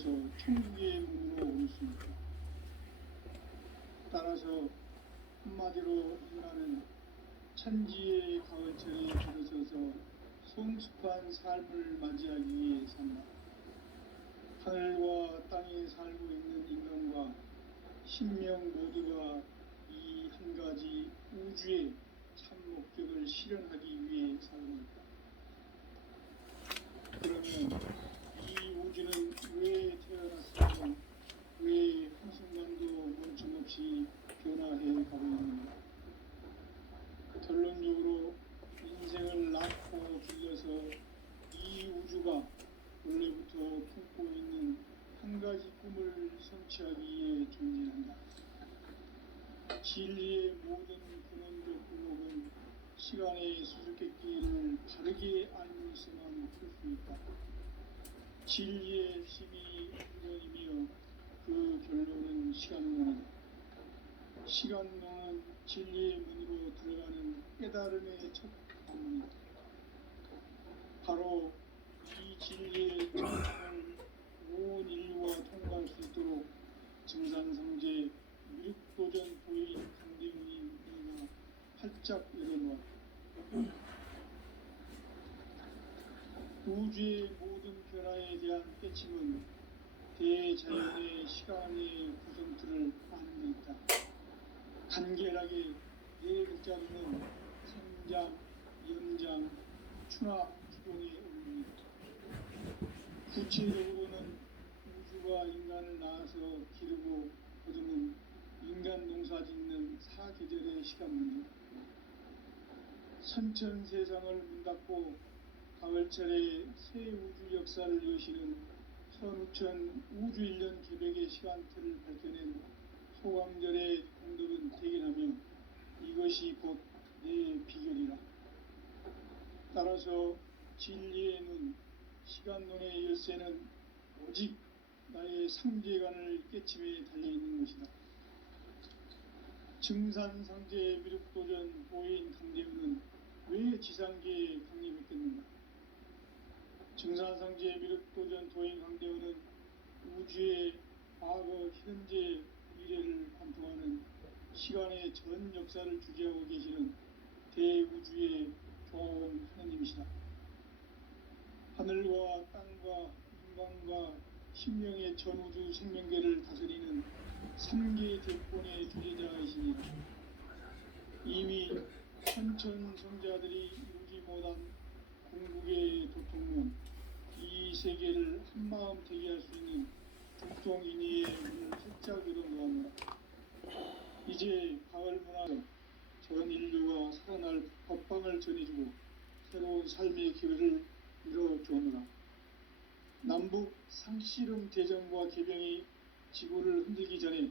비로소 천국의 문으로 올 수 있다. 따라서 한마디로 인간은 천지의 가을철에 들어서서 성숙한 삶을 맞이하기 위해 산다. 하늘과 땅에 살고 있는 인간과 신명 모두가 이 한 가지 우주의 참 목적을 실현하기 위해 살고 있다. 그러면 이 우주는 왜 태어났으며 왜 한순간도 멈춤없이 변화해 가고 있는가? 결론적으로 인생을 낳고 길러서 이 우주가 원래부터 품고 있는 한 가지 꿈을 성취하기 위해 존재한다. 진리의 모든 근원적 의혹은 시간의 수수께끼를 바르게 알고 있어만 풀 수 있다. 진리의 힘이 근원이며 그 결론은 시간론이다. 시간론은 진리의 문으로 들어가는 깨달음의 첫 방문이다. 바로 이 진리의 전문을 온 인류가 통과할 수 있도록 증산성제 미륵도전 보인 강대문인 이가 활짝 열어놓았다. 우주의 모든 변화에 대한 깨침은 대자연의 시간의 구성틀을 아는 데 있다. 간결하게 네 글자로는 생장, 연장, 추나 추동에 올립니다. 구체적으로는 우주가 인간을 낳아서 기르고 거두는 인간 농사 짓는 사계절의 시간 문제, 선천 세상을 문 닫고 가을철에 새 우주 역사를 여시는 선우천 우주 1년 개백의 시간틀을 밝혀낸 소강절의 공덕은 대견하며 이것이 곧 내 비결이라. 따라서 진리의 눈, 시간론의 열쇠는 오직 나의 상제관을 깨침에 달려있는 것이다. 증산상제 미륵도전 보인 강대우는 왜 지상계에 강림했겠는가? 증산상제 미륵도전 도인 강대우는 우주의 과거, 현재, 미래를 관통하는 시간의 전 역사를 주재하고 계시는 대우주의 교황 하느님이시다. 하늘과 땅과 인간과 신명의 전우주 생명계를 다스리는 3개 대권의 주제자이시니라. 이미 선천성자들이 이루지 못한 궁극의 도통론, 이 세계를 한마음 되게 할 수 있는 중통인의의 문을 활짝 열어놓았노라. 이제 가을 문화로 전 인류가 살아날 법방을 전해주고 새로운 삶의 기회를 이뤄주오노라. 남북 상씨름 대전과 개병이 지구를 흔들기 전에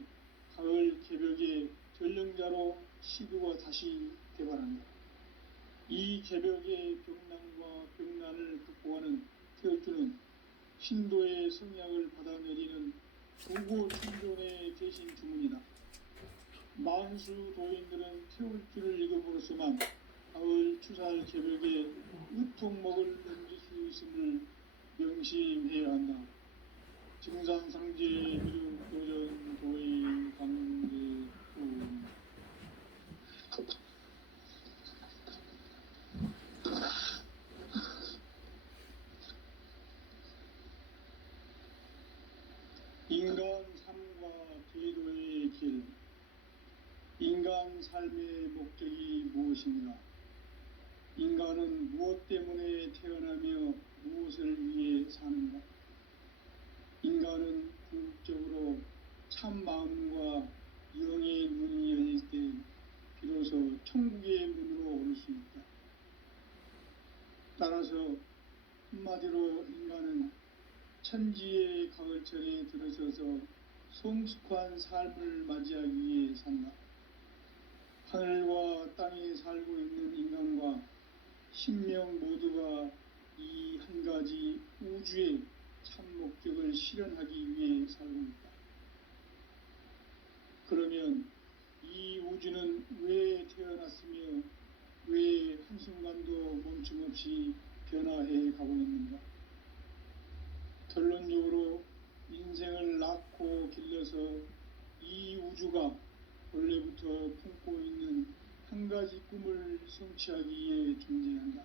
가을 개벽의 전령자로 시구가 다시 대발한다. 이 개벽의 병난과 병난을 극복하는 태울주는 신도의 성약을 받아내리는 부고 충존의 대신 주문이다. 만수 도인들은 태울주를 읽음으로써만 가을 추살 개벽에 으통목을 넘길 수 있음을 명심해야 한다. 증산상제 미륵도전 도인 강대우. 인간 삶과 제도의 길. 인간 삶의 목적이 무엇인가? 인간은 무엇 때문에 태어나며 무엇을 위해 사는가? 인간은 궁극적으로 참 마음과 영의 문이 열릴 때 비로소 천국의 문으로 올 수 있다. 따라서 한마디로 인간은 천지의 가을철에 들어서서 성숙한 삶을 맞이하기 위해 산다. 하늘과 땅에 살고 있는 인간과 신명 모두가 이 한 가지 우주의 참 목적을 실현하기 위해 살고 있다. 그러면 이 우주는 왜 태어났으며 왜 한순간도 멈춤없이 변화해 가고 있는가? 결론적으로 따라서 이 우주가 원래부터 품고 있는 한 가지 꿈을 성취하기 위해 존재한다.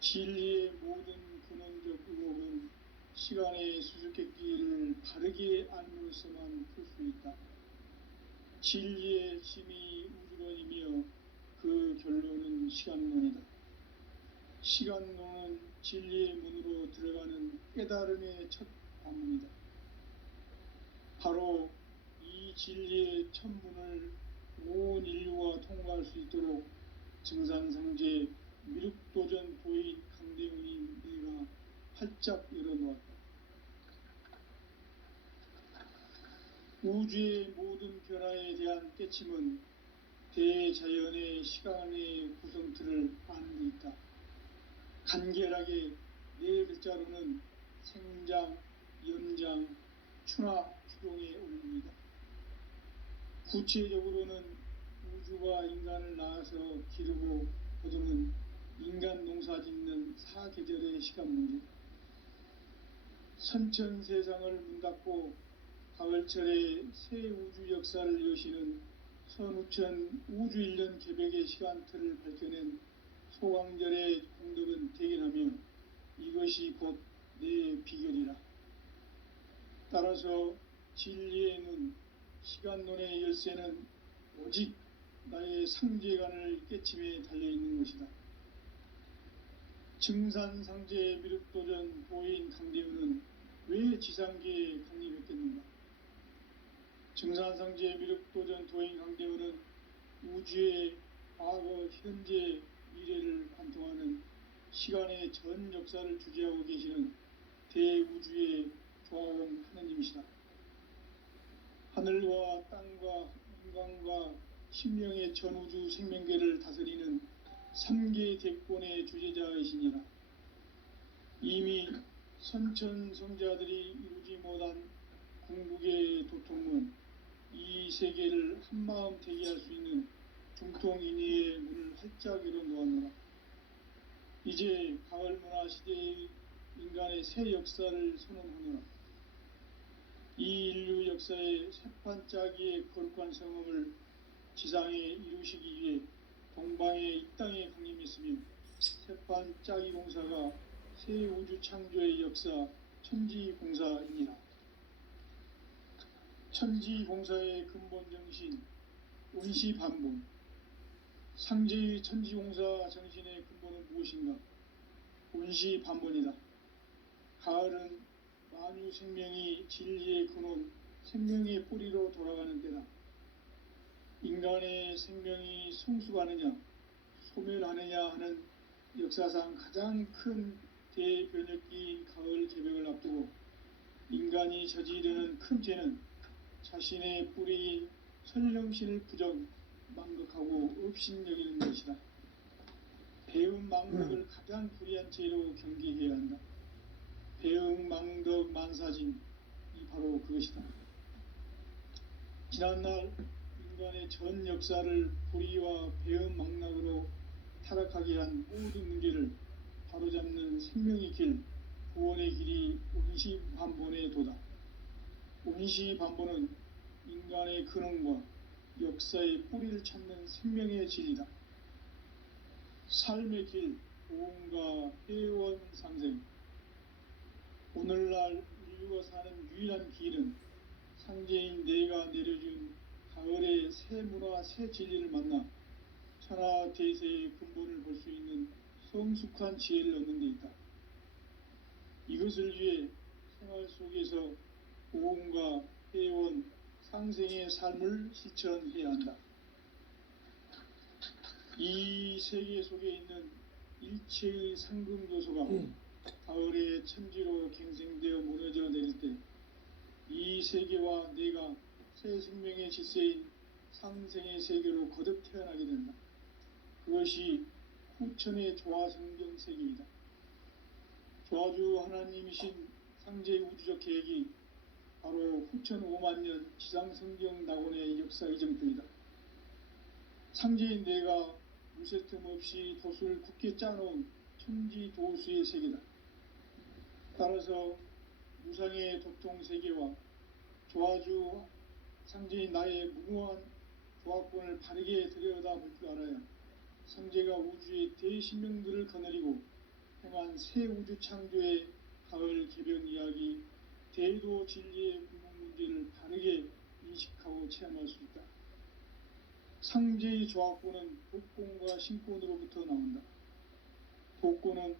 진리의 모든 근원적 의혹은 시간의 수수께끼를 바르게 알므로써만 풀 수 있다. 진리의 힘이 우주론이며 그 결론은 시간론이다. 시간론은 진리의 문으로 들어가는 깨달음의 첫 관문이다. 바로 이 진리의 첫 문을 온 인류가 통과할 수 있도록 증산상제 미륵도전 도인 강대훈이 내가 활짝 열어놓았다. 우주의 모든 변화에 대한 깨침은 대자연의 시간의 구성틀을 아는 데 있다. 간결하게 네 글자로는 생장, 연장, 추나 추동에 올립니다. 구체적으로는 우주가 인간을 낳아서 기르고 거두는 인간 농사 짓는 사계절의 시간 문제다. 선천 세상을 문 닫고 가을철에 새 우주 역사를 여시는 선우천 우주 1년 개백의 시간틀을 밝혀낸 소강절의 공덕은 대견하며 이것이 곧 내 비결이라. 따라서 진리의 눈, 시간론의 열쇠는 오직 나의 상제관을 깨침에 달려있는 것이다. 증산상제 미륵도전 도인 강대훈은 왜 지상계에 강림했겠는가? 증산상제 미륵도전 도인 강대훈은 우주의 과거, 현재, 미래를 관통하는 시간의 전 역사를 주재하고 계시는 대우주의 조화원 하느님이시다. 하늘과 땅과 인간과 신명의 전우주 생명계를 다스리는 3계 대권의 주재자이시니라. 이미 선천성자들이 이루지 못한 궁극의 도통은 이 세계를 한마음 대기할 수 있는 중통인의의 문을 활짝 열어놓았노라. 이제 가을 문화 시대의 인간의 새 역사를 선언하노라. 이 인류 역사의 새판짜기의 거룩한 성음을 지상에 이루시기 위해 동방에 이 땅에 강림했으며 새판짜기 공사가 새 우주 창조의 역사 천지공사이니라. 천지공사의 근본 정신 온시반본. 상제의 천지공사 정신의 근본은 무엇인가? 온시반본이다. 가을은 만유 생명이 진리의 근원, 생명의 뿌리로 돌아가는 때다. 인간의 생명이 성숙하느냐, 소멸하느냐 하는 역사상 가장 큰 대변혁기인 가을 개백을 앞두고 인간이 저지르는 큰 죄는 자신의 뿌리인 설령신을 부정, 망극하고 업신여기는 것이다. 배음 망덕을 가장 불의한 죄로 경계해야 한다. 배음 망덕 만사진, 이 바로 그것이다. 지난날 인간의 전 역사를 불의와 배음 망락으로 타락하게 한 모든 문제를 바로잡는 생명의 길, 구원의 길이 온시반본의 도다. 온시반본은 인간의 근원과 역사의 뿌리를 찾는 생명의 진리다. 삶의 길, 보험과 회원 상생. 오늘날 인류가 사는 유일한 길은 상제인 내가 내려준 가을의 새 문화, 새 진리를 만나 천하 대세의 근본을 볼 수 있는 성숙한 지혜를 얻는 데 있다. 이것을 위해 생활 속에서 보험과 회원, 상생의 삶을 실천해야 한다. 이 세계 속에 있는 일체의 상금 요소가 가을의 천지로 갱생되어 무너져 내릴 때 이 세계와 내가 새 생명의 질서인 상생의 세계로 거듭 태어나게 된다. 그것이 후천의 조화성경 세계이다. 조화주 하나님이신 상제의 우주적 계획이 바로 후천 5만년 지상성경 낙원의 역사 이정표이다. 상제인 내가 무쇠틈 없이 돛을 굳게 짜놓은 천지도수의 세계다. 따라서 무상의 도통 세계와 조아주 상제인 나의 무궁한 조합권을 바르게 들여다볼 줄 알아야 상제가 우주의 대신명들을 거느리고 행한 새 우주 창조의 가을 개변 이야기, 대도 진리의 궁극 문제를 바르게 인식하고 체험할 수 있다. 상제의 조합권은 독권과 신권으로부터 나온다. 독권은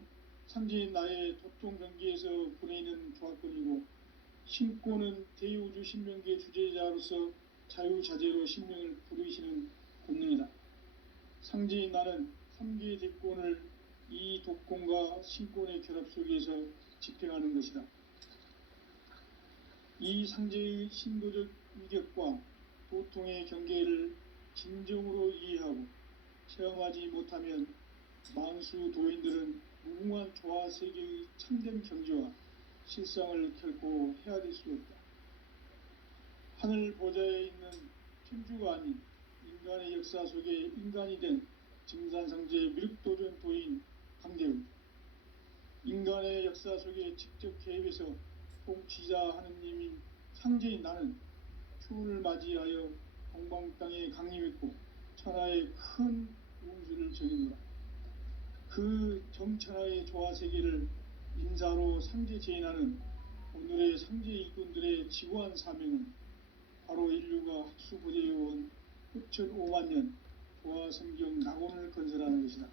상제인 나의 도통 경기에서 보내는 조합권이고, 신권은 대우주 신명기의 주제자로서 자유자재로 신명을 부르시는 본능이다. 상제인 나는 3개의 대권을 이 독권과 신권의 결합 속에서 집행하는 것이다. 이 상제의 신도적 위격과 도통의 경계를 진정으로 이해하고 체험하지 못하면 만수 도인들은 무궁한 조화 세계의 참된 경지와 실상을 결코 헤아릴 수 없다. 하늘 보좌에 있는 천주가 아닌 인간의 역사 속에 인간이 된 증산상제 미륵도전 도인 강대우, 인간의 역사 속에 직접 개입해서 통치자 하느님인 상제인 나는 추운을 맞이하여 동방 땅에 강림했고 천하의 큰 운수를 정의노라. 그 정천하의 조화 세계를 인사로 상제 제인하는 오늘의 상제 일꾼들의 지구한 사명은 바로 인류가 학수고대해온 흡천 5만 년 조화 성경 낙원을 건설하는 것이다.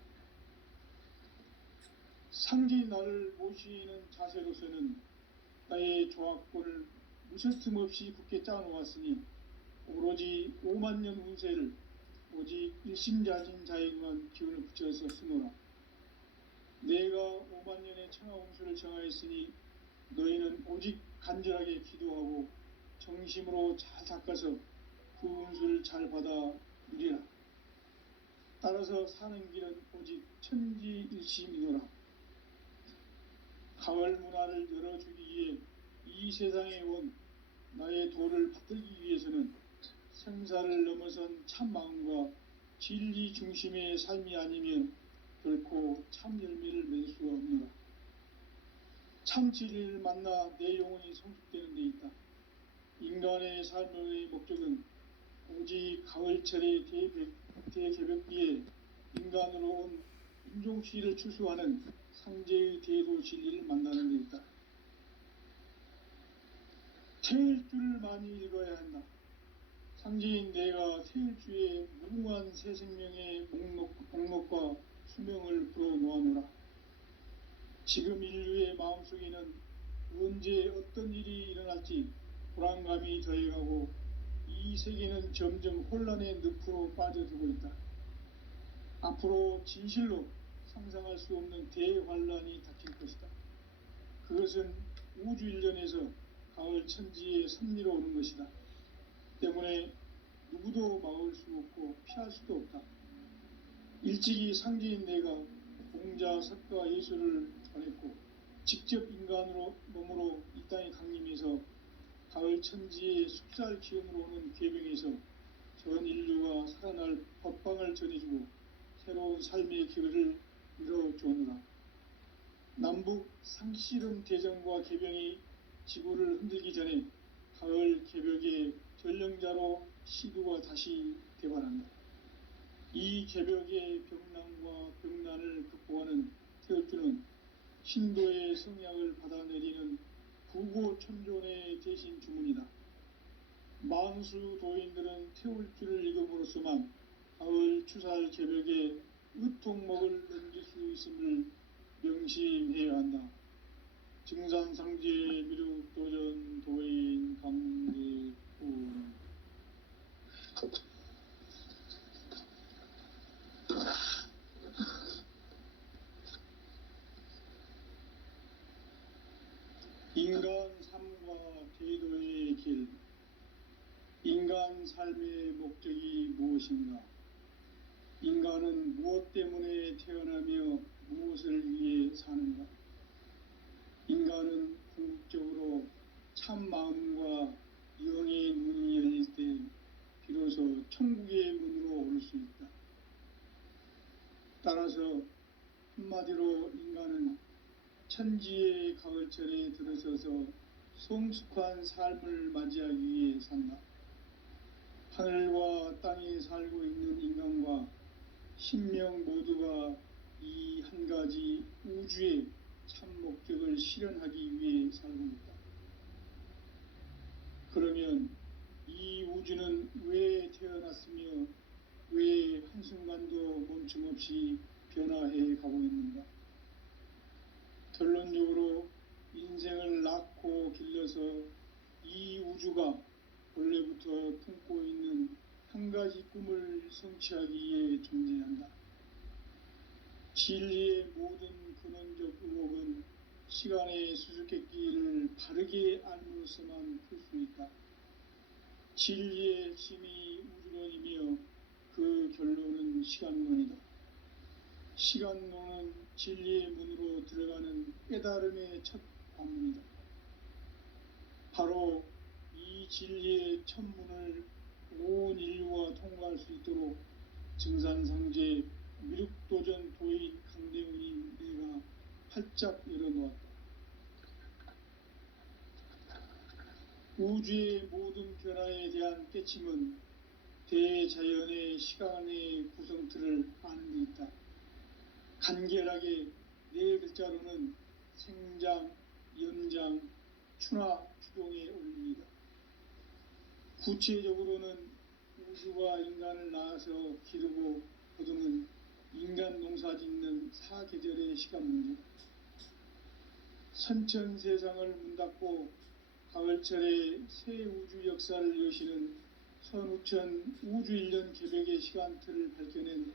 상제인 나를 모시는 자세로서는 나의 조합권을 무설틈 없이 굳게 짜놓았으니 오로지 5만 년 운세를 오직 일심자진 자에게만 기운을 붙여서 쓰노라. 내가 5만 년의 천하 운수를 정하였으니 너희는 오직 간절하게 기도하고 정심으로 잘 닦아서 그 운수를 잘 받아 누리라. 따라서 사는 길은 오직 천지일심이노라. 가을 문화를 열어주기 위해 이 세상에 온 나의 도를 받들기 위해서는 생사를 넘어선 참 마음과 진리 중심의 삶이 아니면 결코 참 열매를 맺을 수가 없노라. 참 진리를 만나 내 영혼이 성숙되는 데 있다. 인간의 삶의 목적은 오직 가을철의 대개벽기에 인간으로 온 인종시를 추수하는 상제의 대도 진리를 만나는 데 있다. 태일주를 많이 읽어야 한다. 상제인 내가 태일주의 무궁한 새 생명의 목록과 수명을 불어놓아노라. 지금 인류의 마음속에는 언제 어떤 일이 일어날지 불안감이 더해가고 이 세계는 점점 혼란의 늪으로 빠져들고 있다. 앞으로 진실로 상상할 수 없는 대환란이 닥칠 것이다. 그것은 우주 일련에서 가을 천지의 섭리로 오는 것이다. 때문에 누구도 막을 수 없고 피할 수도 없다. 일찍이 상제인 내가 공자, 석가, 예수를 전했고 직접 인간으로 몸으로 이 땅에 강림해서 가을 천지의 숲살 기운으로 오는 궤병에서 전 인류가 살아날 법방을 전해주고 새로운 삶의 길을 이뤄주느라. 남북 상씨름 대전과 개병이 지구를 흔들기 전에 가을 개벽의 전령자로 시두가 다시 대발한다. 이 개벽의 병난과 병난을 극복하는 태울주는 신도의 성약을 받아내리는 부고천존의 대신 주문이다. 만수 도인들은 태울주를 읽음으로써만 가을 추살 개벽에 의통목을 넘길 수 있음을 명심해야 한다. 증산상제 미륵도전 도인 강대우. 인간 삶과 제도의 길. 인간 삶의 목적이 무엇인가? 인간은 무엇 때문에 태어나며 무엇을 위해 사는가? 인간은 궁극적으로 참 마음과 영의 문이 열릴 때 비로소 천국의 문으로 올 수 있다. 따라서 한마디로 인간은 천지의 가을철에 들어서서 성숙한 삶을 맞이하기 위해 산다. 하늘과 땅에 살고 있는 인간과 신명 모두가 이 한 가지 우주의 참 목적을 실현하기 위해 살고 있다. 그러면 이 우주는 왜 태어났으며 왜 한순간도 멈춤없이 변화해 가고 있는가? 결론적으로 인생을 낳고 길러서 이 우주가 원래부터 품고 있는 한 가지 꿈을 성취하기 위해 존재한다. 진리의 모든 근원적 의혹은 시간의 수수께끼를 바르게 알므로서만 풀 수 있다. 진리의 핵심이 우주론이며 그 결론은 시간론이다. 시간론은 진리의 문으로 들어가는 깨달음의 첫 관문이다. 바로 이 진리의 첫 문을 온 인류가 통과할 수 있도록 증산상제 미륵도전 도인 강대훈이 내가 활짝 열어놓았다. 우주의 모든 변화에 대한 깨침은 대자연의 시간의 구성틀을 아는 데 있다. 간결하게 네 글자로는 생장, 연장, 추나 추동의 원리이다. 구체적으로는 우주가 인간을 낳아서 기르고 거두는 인간 농사 짓는 사계절의 시간 문제, 선천 세상을 문 닫고 가을철에 새 우주 역사를 여시는 선우천 우주 1년 개벽의 시간틀을 밝혀낸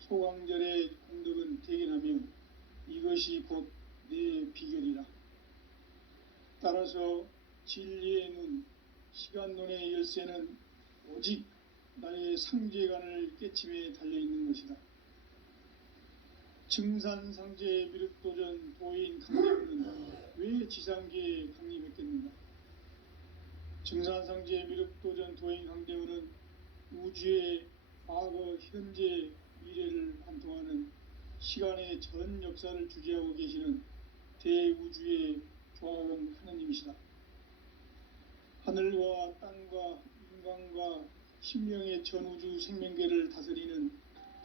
소강절의 공덕은 대견하며 이것이 곧 내 비결이라. 따라서 진리의 문, 시간론의 열쇠는 오직 나의 상제관을 깨침에 달려있는 것이다. 증산상제 미륵도전 도인 강대훈은 왜 지상계에 강림했겠는가? 증산상제 미륵도전 도인 강대훈은 우주의 과거, 현재, 미래를 관통하는 시간의 전 역사를 주재하고 계시는 대우주의 조화원 하느님이시다. 하늘과 땅과 인간과 신명의 전우주 생명계를 다스리는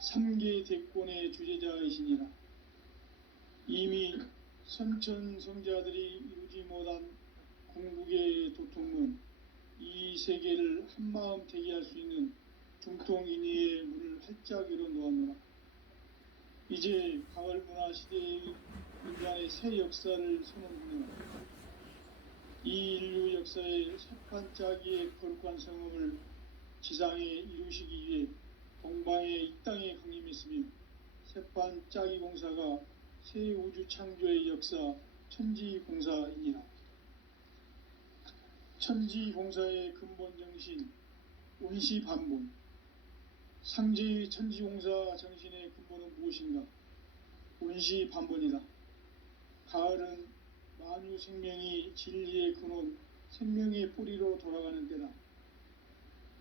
3계 대권의 주재자이시니라. 이미 선천성자들이 이루지 못한 궁극의 도통론, 이 세계를 한마음 대기할 수 있는 중통인의의 문을 활짝 열어놓았노라. 이제 가을 문화 시대의 인간의 새 역사를 선언하노라. 이 인류 역사의 새판짜기의 거룩한 성업을 지상에 이루시기 위해 동방의 이 땅에 강림했으며 새판짜기 공사가 새 우주 창조의 역사 천지공사이니라. 천지공사의 근본 정신 온시반본, 상제의 천지공사 정신의 근본은 무엇인가? 온시반본이다. 가을은 만유 생명이 진리의 근원, 생명의 뿌리로 돌아가는 때다.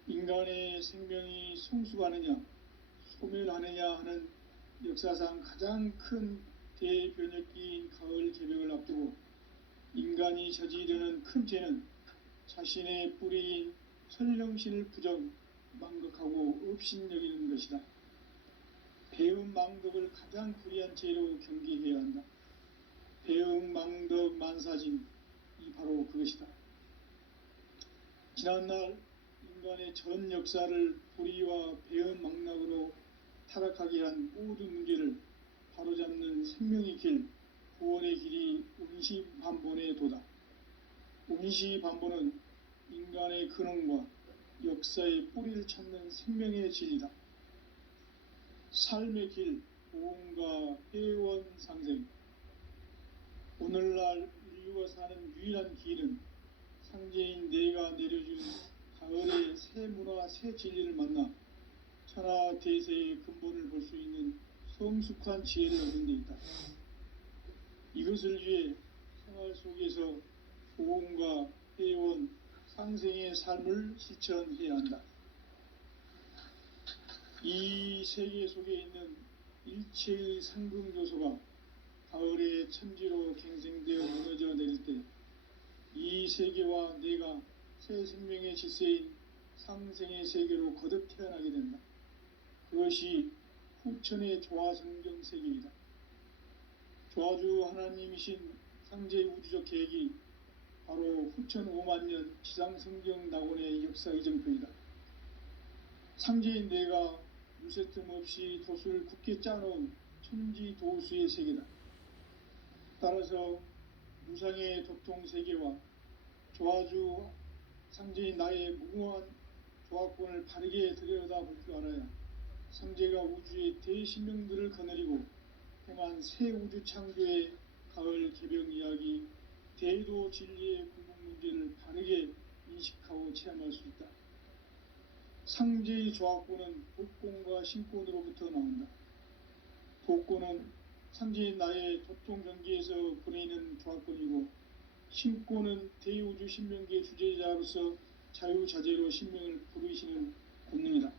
인간의 생명이 성숙하느냐, 소멸하느냐 하는 역사상 가장 큰 대변혁기인 가을 개벽을 앞두고 인간이 저지르는 큰 죄는 자신의 뿌리인 설령신을 부정, 망극하고 업신여기는 것이다. 배음 망덕을 가장 불의한 죄로 경계해야 한다. 배음 망덕 만사진, 이 바로 그것이다. 지난날 인간의 전 역사를 불의와 배음 망락으로 타락하게 한 모든 문제를 바로잡는 생명의 길, 구원의 길이 온시반본의 도다. 온시반본은 인간의 근원과 역사의 뿌리를 찾는 생명의 진리다. 삶의 길, 보험과 회원 상생. 오늘날 인류가 사는 유일한 길은 상제인 내가 내려준 가을의 새 문화, 새 진리를 만나 천하 대세의 근본을 볼 수 있는 성숙한 지혜를 얻는 데 있다. 이것을 위해 생활 속에서 보험과 회원, 상생의 삶을 실천해야 한다. 이 세계 속에 있는 일체의 상금 요소가 가을의 천지로 갱생되어 무너져 내릴 때 이 이 세계와 내가 새 생명의 질서인 상생의 세계로 거듭 태어나게 된다. 그것이 후천의 조화성경 세계이다. 조화주 하나님이신 상제의 우주적 계획이 바로 후천 5만년 지상성경 낙원의 역사 이정표이다. 상제인 내가 무쇠틈 없이 돛을 굳게 짜놓은 천지도수의 세계다. 따라서 무상의 도통세계와 조화주 상제인 나의 무궁한 조화권을 바르게 들여다볼 줄 알아야 상제가 우주의 대신명들을 거느리고 행한 새 우주 창조의 가을 개병 이야기, 대도 진리의 궁극 문제를 바르게 인식하고 체험할 수 있다. 상제의 조화권은 복권과 신권으로부터 나온다. 복권은 상제인 나의 도통 경기에서 보내는 조화권이고, 신권은 대우주 신명기의 주제자로서 자유자재로 신명을 부르시는 권능이다.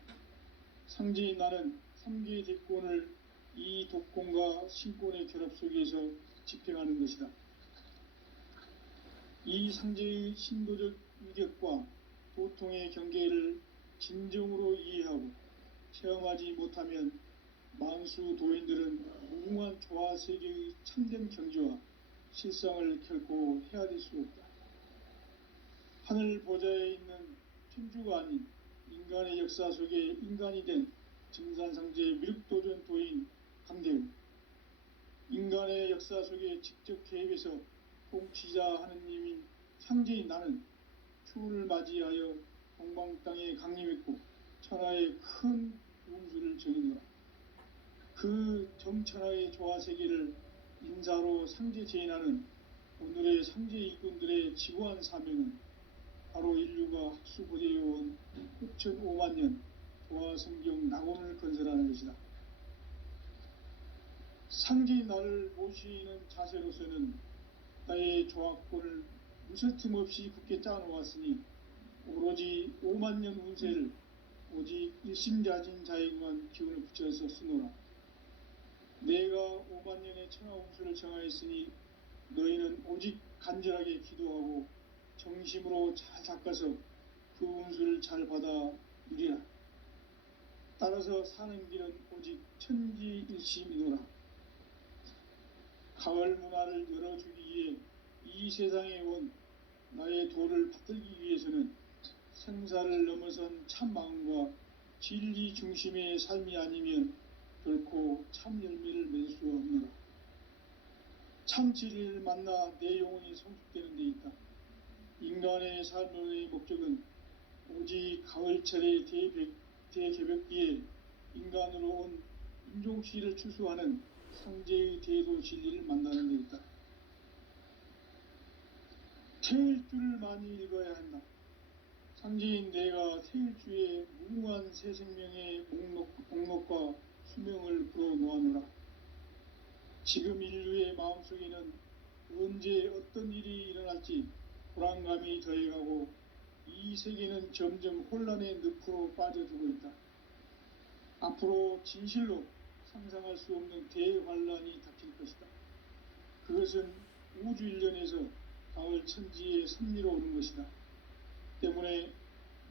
상제인 나는 3개의 대권을 이 독권과 신권의 결합 속에서 집행하는 것이다. 이 상제의 신도적 위격과 도통의 경계를 진정으로 이해하고 체험하지 못하면 만수 도인들은 무궁한 조화 세계의 참된 경지와 실상을 결코 헤아릴 수 없다. 하늘 보좌에 있는 천주가 아닌 인간의 역사 속에 인간이 된 증산상제 미륵도전 도인 강대우, 인간의 역사 속에 직접 개입해서 통치자 하느님인 상제인 나는 추운을 맞이하여 동방 땅에 강림했고 천하의 큰 운수를 정의노라. 그 정천하의 조화세계를 인사로 상제 제인하는 오늘의 상제 일꾼들의 지고한 사명은 바로 인류가 학수고대해온 6,500,000년 조화성경 낙원을 건설하는 것이다. 상제인 나를 모시는 자세로서는 나의 조화권을 무쇠틈 없이 굳게 짜놓았으니 오로지 50,000년 운세를 오직 일심자진 자에게만 기운을 붙여서 쓰노라. 내가 50,000년의 천하 운수를 정하였으니 너희는 오직 간절하게 기도하고 정심으로 잘 닦아서 그 운수를 잘 받아 누리라. 따라서 사는 길은 오직 천지일심이노라. 가을 문화를 열어주기 위해 이 세상에 온 나의 도를 받들기 위해서는 생사를 넘어선 참 마음과 진리 중심의 삶이 아니면 결코 참 열매를 맺을 수 없노라. 참 진리를 만나 내 영혼이 성숙되는 데 있다. 인간의 삶의 목적은 오직 가을철의 대개벽기에 인간으로 온 인종시를 추수하는 상제의 대도 진리를 만나는 데 있다. 태일주를 많이 읽어야 한다. 상제인 내가 태일주의 무궁한 새 생명의 목록과 수명을 불어놓아노라. 지금 인류의 마음속에는 언제 어떤 일이 일어날지 불안감이 더해가고 이 세계는 점점 혼란의 늪으로 빠져들고 있다. 앞으로 진실로 상상할 수 없는 대환란이 닥칠 것이다. 그것은 우주 일련에서 가을 천지의 섭리로 오는 것이다. 때문에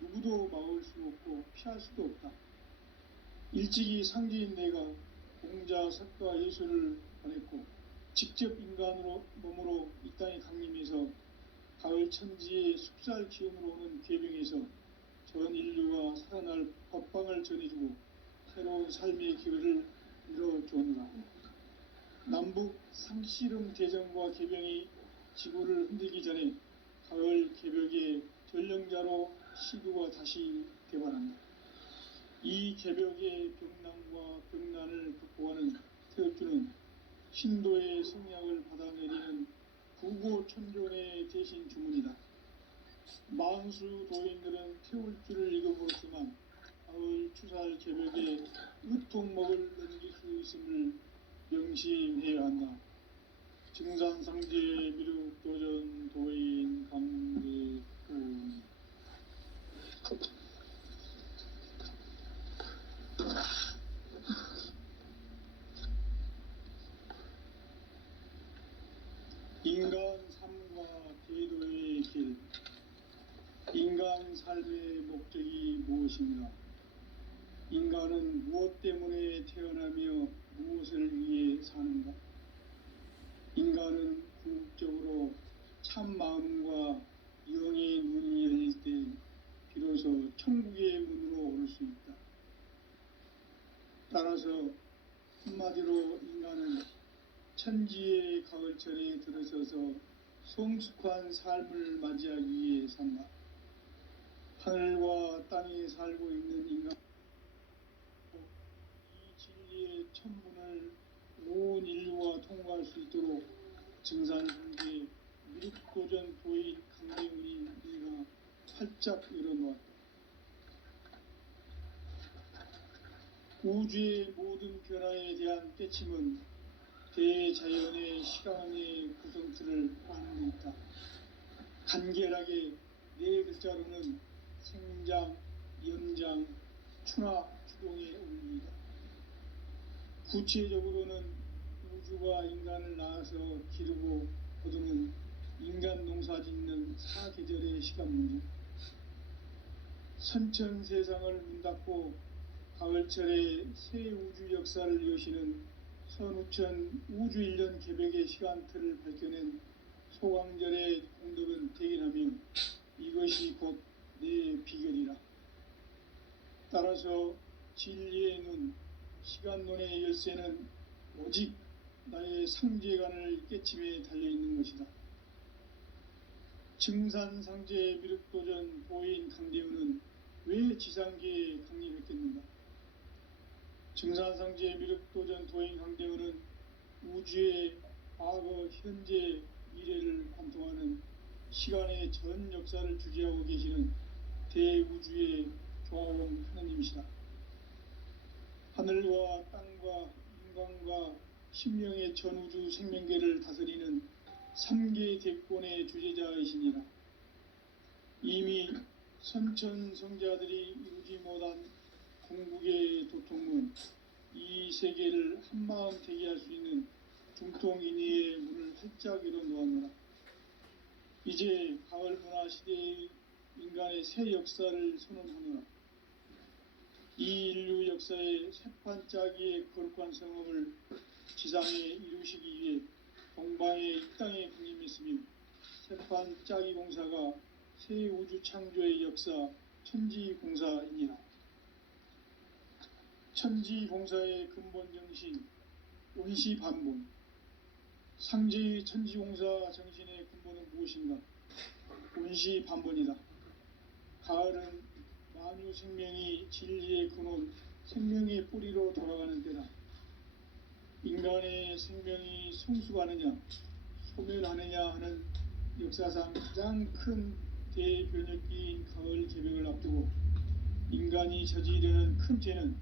누구도 막을 수 없고 피할 수도 없다. 일찍이 상제인 내가 공자, 석가, 예수를 보냈고 직접 인간으로 몸으로 이 땅에 강림해서 가을 천지의 숙살 기운으로 오는 괴병에서 전 인류가 살아날 법방을 전해주고 새로운 삶의 기회를 이뤄주느라. 남북 상씨름 대전과 개병이 지구를 흔들기 전에 가을 개벽의 전령자로 시구가 다시 개발한다. 이 개벽의 병난과 병난을 극복하는 태엽주는 신도의 성약을 받아내리는 부고천존의 대신 주문이다. 만수 도인들은 태울주를 읽어보았지만 가을 추살 개벽에 으통먹을 넘길 수 있음을 명심해야 한다. 증산상제 미륵도전 도인 강대훈. 인간 삶과 제도의 길. 인간 삶의 목적이 무엇인가? 인간은 무엇 때문에 태어나며 무엇을 위해 사는가? 인간은 궁극적으로 참 마음과 영의 문이 열릴 때 비로소 천국의 문으로 오를 수 있다. 따라서 한마디로 인간은 천지의 가을철에 들어서서 성숙한 삶을 맞이하기 위해 산다. 하늘과 땅에 살고 있는 인간, 이 진리의 천문을 온 인류가 통과할 수 있도록 증산상계 미륵도전 도인 강대훈이 내가 활짝 열어놓았다. 우주의 모든 변화에 대한 깨침은 대자연의 시간의 구성틀을 아는 데 있다. 간결하게 네 글자로는 생장, 연장, 추나 추동의 원리이다. 구체적으로는 우주가 인간을 낳아서 기르고 거두는 인간 농사 짓는 사계절의 시간 문제, 선천 세상을 문닫고 가을철에 새 우주 역사를 여시는 선우천 우주 1년 개백의 시간틀을 밝혀낸 소강절의 공덕은 대견하며 이것이 곧 내 비결이라. 따라서 진리의 눈, 시간론의 열쇠는 오직 나의 상제관을 깨침에 달려있는 것이다. 증산상제 미륵도전 보인 강대훈은 왜 지상계에 강림했겠는가? 증산상제 미륵도전 도인 강대훈은 우주의 과거, 현재, 미래를 관통하는 시간의 전 역사를 주재하고 계시는 대우주의 조화원 하느님이시다. 하늘과 땅과 인간과 신명의 전우주 생명계를 다스리는 3계 대권의 주재자이시니라. 이미 선천성자들이 이루지 못한 궁극의 도통은 이 세계를 한마음 되게 할 수 있는 중통인의의 문을 활짝 열어놓았노라. 이제 가을 문화 시대의 인간의 새 역사를 선언하노라. 이 인류 역사의 새판짜기의 거룩한 성업을 지상에 이루시기 위해 동방의 이 땅에 강림했으며 새판짜기 공사가 새 우주 창조의 역사 천지공사이니라. 천지공사의 근본 정신 원시반본, 상제의 천지공사 정신의 근본은 무엇인가? 원시반본이다. 가을은 만유 생명이 진리의 근원, 생명의 뿌리로 돌아가는 때다. 인간의 생명이 성숙하느냐, 소멸하느냐 하는 역사상 가장 큰 대변혁기인 가을 개벽을 앞두고 인간이 저지르는 큰 죄는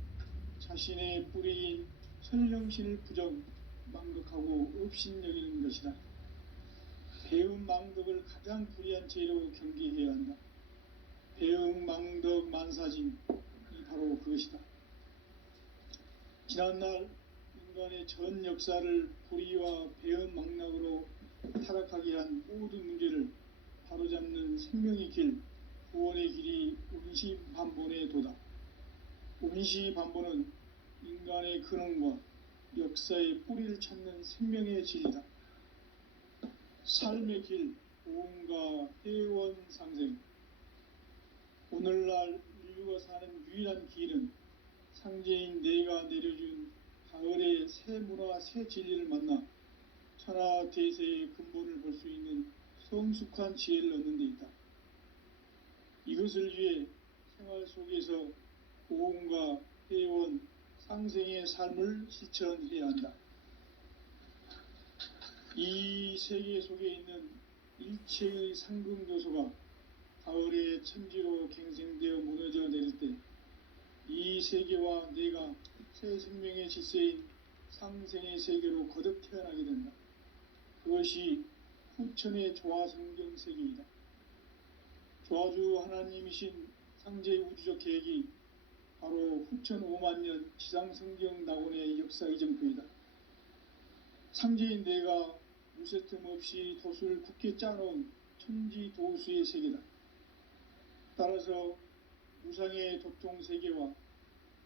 자신의 뿌리인 설령신을 부정, 망덕하고 업신여기는 것이다. 배음 망덕을 가장 불의한 죄로 경계해야 한다. 배음 망덕 만사짐이 바로 그것이다. 지난날 인간의 전 역사를 불의와 배음 망락으로 타락하게 한 모든 문제를 바로잡는 생명의 길, 구원의 길이 원시반본의 도다. 원시반본은 인간의 근원과 역사의 뿌리를 찾는 생명의 진리다. 삶의 길, 보험과 회원 상생. 오늘날 인류가 사는 유일한 길은 상제인 내가 내려준 가을의 새 문화, 새 진리를 만나 천하 대세의 근본을 볼 수 있는 성숙한 지혜를 얻는 데 있다. 이것을 위해 생활 속에서 보험과 회원, 상생의 삶을 실천해야 한다. 이 세계 속에 있는 일체의 상금 요소가 가을의 천지로 갱생되어 무너져 내릴 때 이 세계와 내가 새 생명의 질서인 상생의 세계로 거듭 태어나게 된다. 그것이 후천의 조화성경 세계이다. 조화주 하나님이신 상제 우주적 계획이 바로 후천 5만년 지상성경 낙원의 역사 이정표이다. 상제인 내가 무쇠 틈 없이 돛을 굳게 짜놓은 천지 도수의 세계다. 따라서 무상의 도통 세계와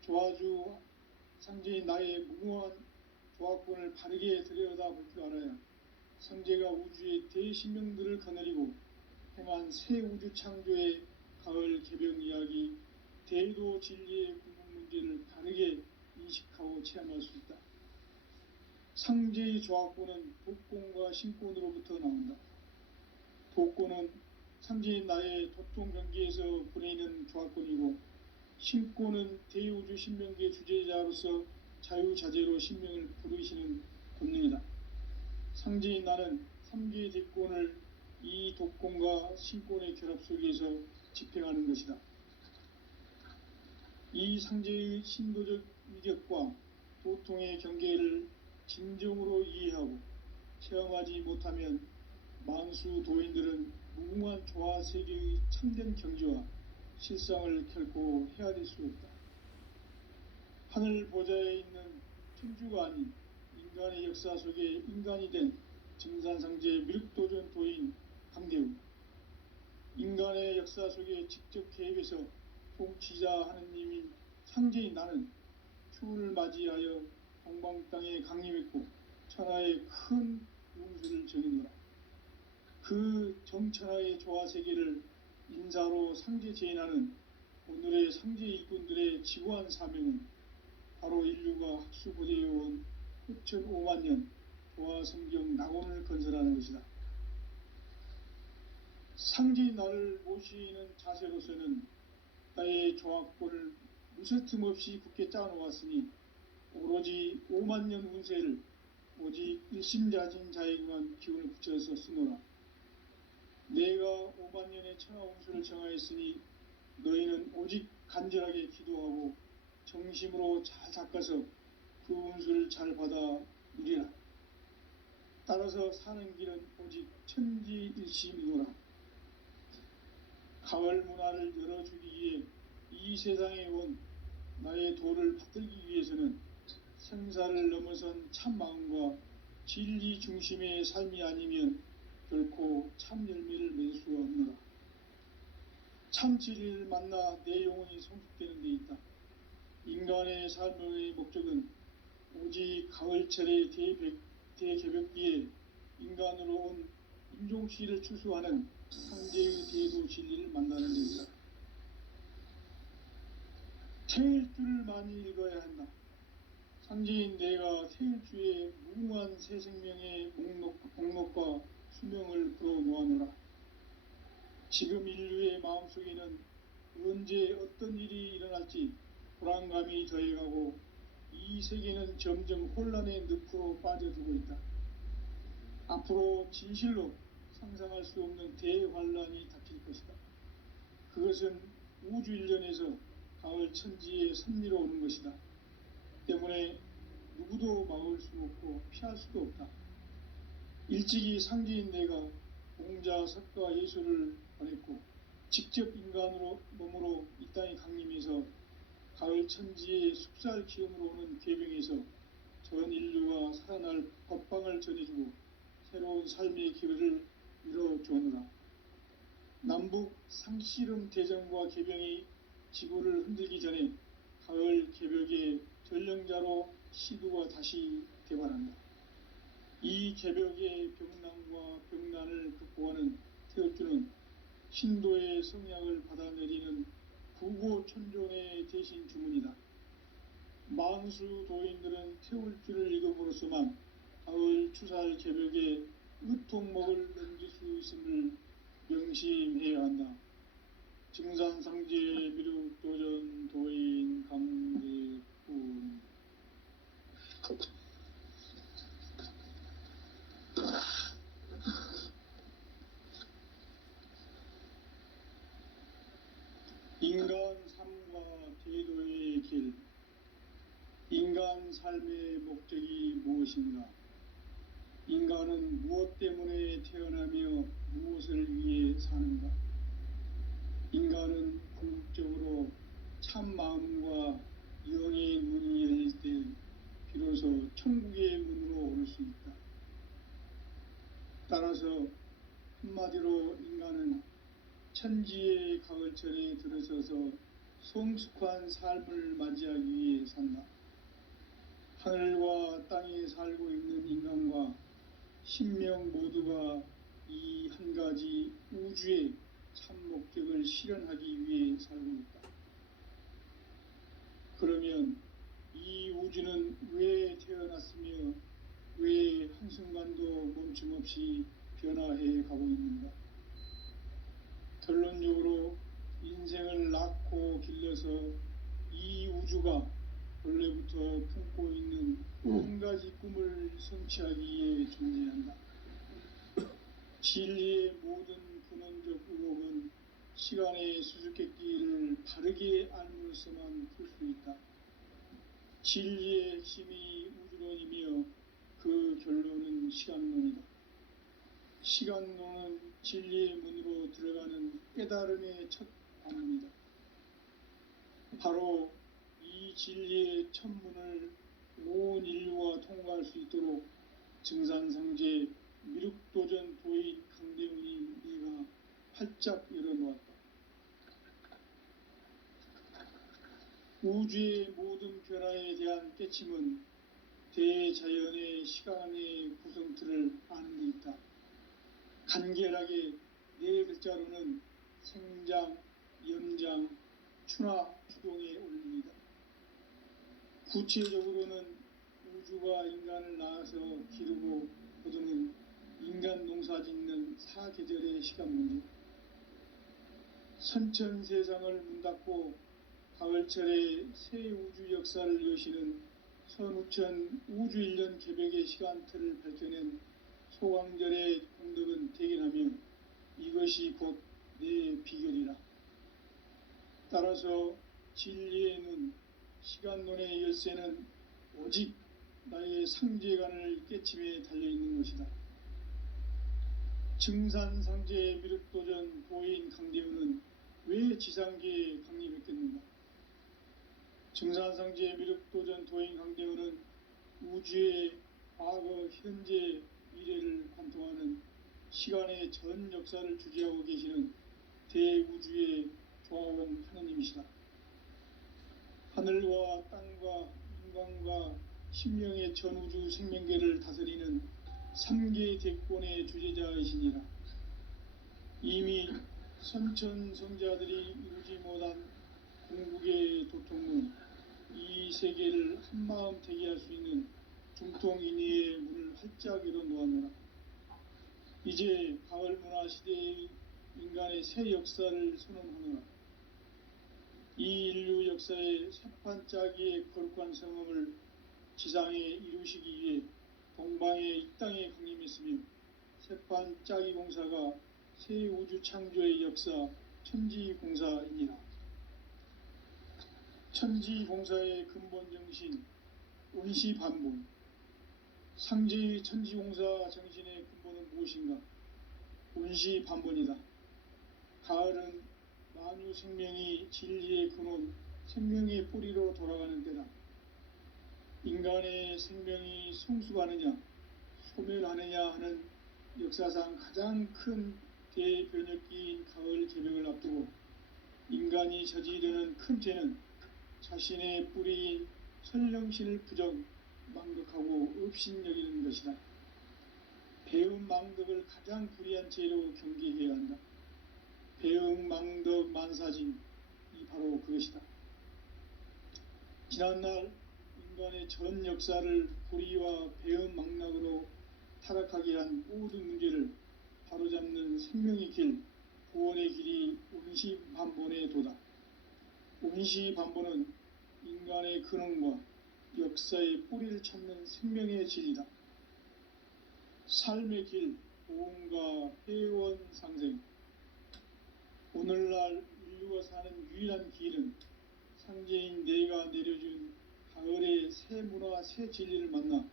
조화주 상제인 나의 무궁한 조합권을 바르게 들여다볼 줄 알아야 성제가 우주의 대신명들을 거느리고 행한 새 우주 창조의 가을 개변 이야기, 대도 진리의 궁극 문제를 다르게 인식하고 체험할 수 있다. 상제의 조합권은 독권과 신권으로부터 나온다. 독권은 상제인 나의 도통 경계에서 보내는 조합권이고, 신권은 대우주 신명기의 주제자로서 자유자재로 신명을 부르시는 본능이다. 상제인 나는 3개의 대권을 이 독권과 신권의 결합 속에서 집행하는 것이다. 이 상제의 신도적 위력과 도통의 경계를 진정으로 이해하고 체험하지 못하면 만수 도인들은 무궁한 조화 세계의 참된 경지와 실상을 결코 헤아릴 수 없다. 하늘 보좌에 있는 천주가 아닌 인간의 역사 속에 인간이 된 증산상제 미륵도전 도인 강대우, 인간의 역사 속에 직접 개입해서 통치자 하느님인 상제인 나는 추운을 맞이하여 동방 땅에 강림했고 천하의 큰 운수를 정했노라. 그 정천하의 조화 세계를 인사로 상제 제인하는 오늘의 상제 일꾼들의 지고한 사명은 바로 인류가 학수고대해온 6,500만 년 조화 성경 낙원을 건설하는 것이다. 상제인 나를 모시는 자세로서는 나의 조합권을 무쇠틈 없이 굳게 짜놓았으니 오로지 5만 년 운세를 오직 일심자진 자에게만 기운을 붙여서 쓰노라. 내가 5만 년의 천하 운수를 정하였으니 너희는 오직 간절하게 기도하고 정심으로 잘 닦아서 그 운수를 잘 받아 누리라. 따라서 사는 길은 오직 천지일심이노라. 가을 문화를 열어주기 위해 이 세상에 온 나의 도를 받들기 위해서는 생사를 넘어선 참 마음과 진리 중심의 삶이 아니면 결코 참 열매를 맺을 수가 없노라. 참 진리를 만나 내 영혼이 성숙되는 데 있다. 인간의 삶의 목적은 오직 가을철의 대개벽기에 인간으로 온 인종씨를 추수하는 상제의 대도 진리를 만나는 데 있다. 태일주를 많이 읽어야 한다. 상제인 내가 태일주의 무궁한 새 생명의 목록과 수명을 풀어놓아노라. 지금 인류의 마음속에는 언제 어떤 일이 일어날지 불안감이 더해가고 이 세계는 점점 혼란의 늪으로 빠져들고 있다. 앞으로 진실로 상상할 수 없는 대환란이 닥칠 것이다. 그것은 우주 일련에서 가을 천지의 섭리로 오는 것이다. 때문에 누구도 막을 수 없고 피할 수도 없다. 일찍이 상제인 내가 공자, 석가, 예수를 보냈고 직접 인간으로 몸으로 이 땅에 강림해서 가을 천지의 숲살 기운으로 오는 계병에서 전 인류가 살아날 법방을 전해주고 새로운 삶의 기회를 이뤄주오노라. 남북 상씨름 대전과 개병이 지구를 흔들기 전에 가을 개벽의 전령자로 시두가 다시 개발한다. 이 개벽의 병난과 병난을 극복하는 태울주는 신도의 성약을 받아내리는 구고천존의 대신 주문이다. 만수 도인들은 태울주를 읽음으로써만 가을 추살 개벽에 의통목을 넘길 수 있음을 명심해야 한다. 증산상제 미륵도전 도인 강대훈. 인간 삶과 대도의 길. 인간 삶의 목적이 무엇인가? 인간은 무엇 때문에 태어나며 무엇을 위해 사는가? 인간은 궁극적으로 참 마음과 영의 문이 열릴 때 비로소 천국의 문으로 오를 수 있다. 따라서 한마디로 인간은 천지의 가을철에 들어서서 성숙한 삶을 맞이하기 위해 산다. 하늘과 땅에 살고 있는 인간과 신명 모두가 이 한 가지 우주의 참 목적을 실현하기 위해 살고 있다. 그러면 이 우주는 왜 태어났으며 왜 한순간도 멈춤없이 변화해 가고 있는가? 결론적으로 인생을 낳고 길러서 이 우주가 원래부터 품고 있는 한 가지 꿈을 성취하기 위해 존재한다. 진리의 모든 근원적 의혹은 시간의 수수께끼를 바르게 알므로서만 풀 수 있다. 진리의 핵심이 우주론이며 그 결론은 시간론이다. 시간론은 진리의 문으로 들어가는 깨달음의 첫 관문이다. 바로 이 진리의 첫 문을 온 인류가 통과할 수 있도록 증산상제 미륵도전 도인 강대훈이 네가 활짝 열어놓았다. 우주의 모든 변화에 대한 깨침은 대자연의 시간의 구성틀을 아는 데 있다. 간결하게 네 글자로는 생장, 연장, 추나 추동의 원리이다. 구체적으로는 우주가 인간을 낳아서 기르고 거두는 인간 농사 짓는 사계절의 시간 문제, 선천 세상을 문 닫고 가을철에 새 우주 역사를 여시는 선우천 우주 1년 개벽의 시간틀을 밝혀낸 소강절의 공덕은 대견하며 이것이 곧 내 비결이라. 따라서 진리의 눈, 시간론의 열쇠는 오직 나의 상제관을 깨침에 달려있는 것이다. 증산상제 미륵도전 도인 강대훈은 왜 지상계에 강림했겠는가? 증산상제 미륵도전 도인 강대훈은 우주의 과거, 현재, 미래를 관통하는 시간의 전 역사를 주재하고 계시는 대우주의 조화원 하느님이시다. 하늘과 땅과 인간과 신명의 전우주 생명계를 다스리는 3계 대권의 주재자이시니라. 이미 선천성자들이 이루지 못한 궁극의 도통문, 이 세계를 한마음 대기할 수 있는 중통인의의 문을 활짝 열어놓았노라. 이제 가을 문화 시대의 인간의 새 역사를 선언하노라. 이 인류 역사의 새판짜기의 거룩한 성험을 지상에 이루시기 위해 동방의 이 땅에 강림했으며 새판짜기 공사가 새 우주 창조의 역사 천지공사이니라. 천지공사의 근본 정신 원시반본, 상제의 천지공사 정신의 근본은 무엇인가? 원시반본이다. 가을은 만유 생명이 진리의 근원, 생명의 뿌리로 돌아가는 때다. 인간의 생명이 성숙하느냐, 소멸하느냐 하는 역사상 가장 큰 대변혁기인 가을 개벽을 앞두고 인간이 저지르는 큰 죄는 자신의 뿌리인 설령신을 부정, 망덕하고 업신여기는 것이다. 배움 망덕을 가장 불의한 죄로 경계해야 한다. 배움 망덕 만사진이 바로 그것이다. 지난날 인간의 전 역사를 불의와 배움 망락으로 타락하게 한 모든 문제를 바로잡는 생명의 길, 구원의 길이 원시반본의 도다. 원시반본은 인간의 근원과 역사의 뿌리를 찾는 생명의 진리다. 삶의 길, 보험과 회원 상생. 오늘날 인류가 사는 유일한 길은 상제인 내가 내려준 가을의 새 문화, 새 진리를 만나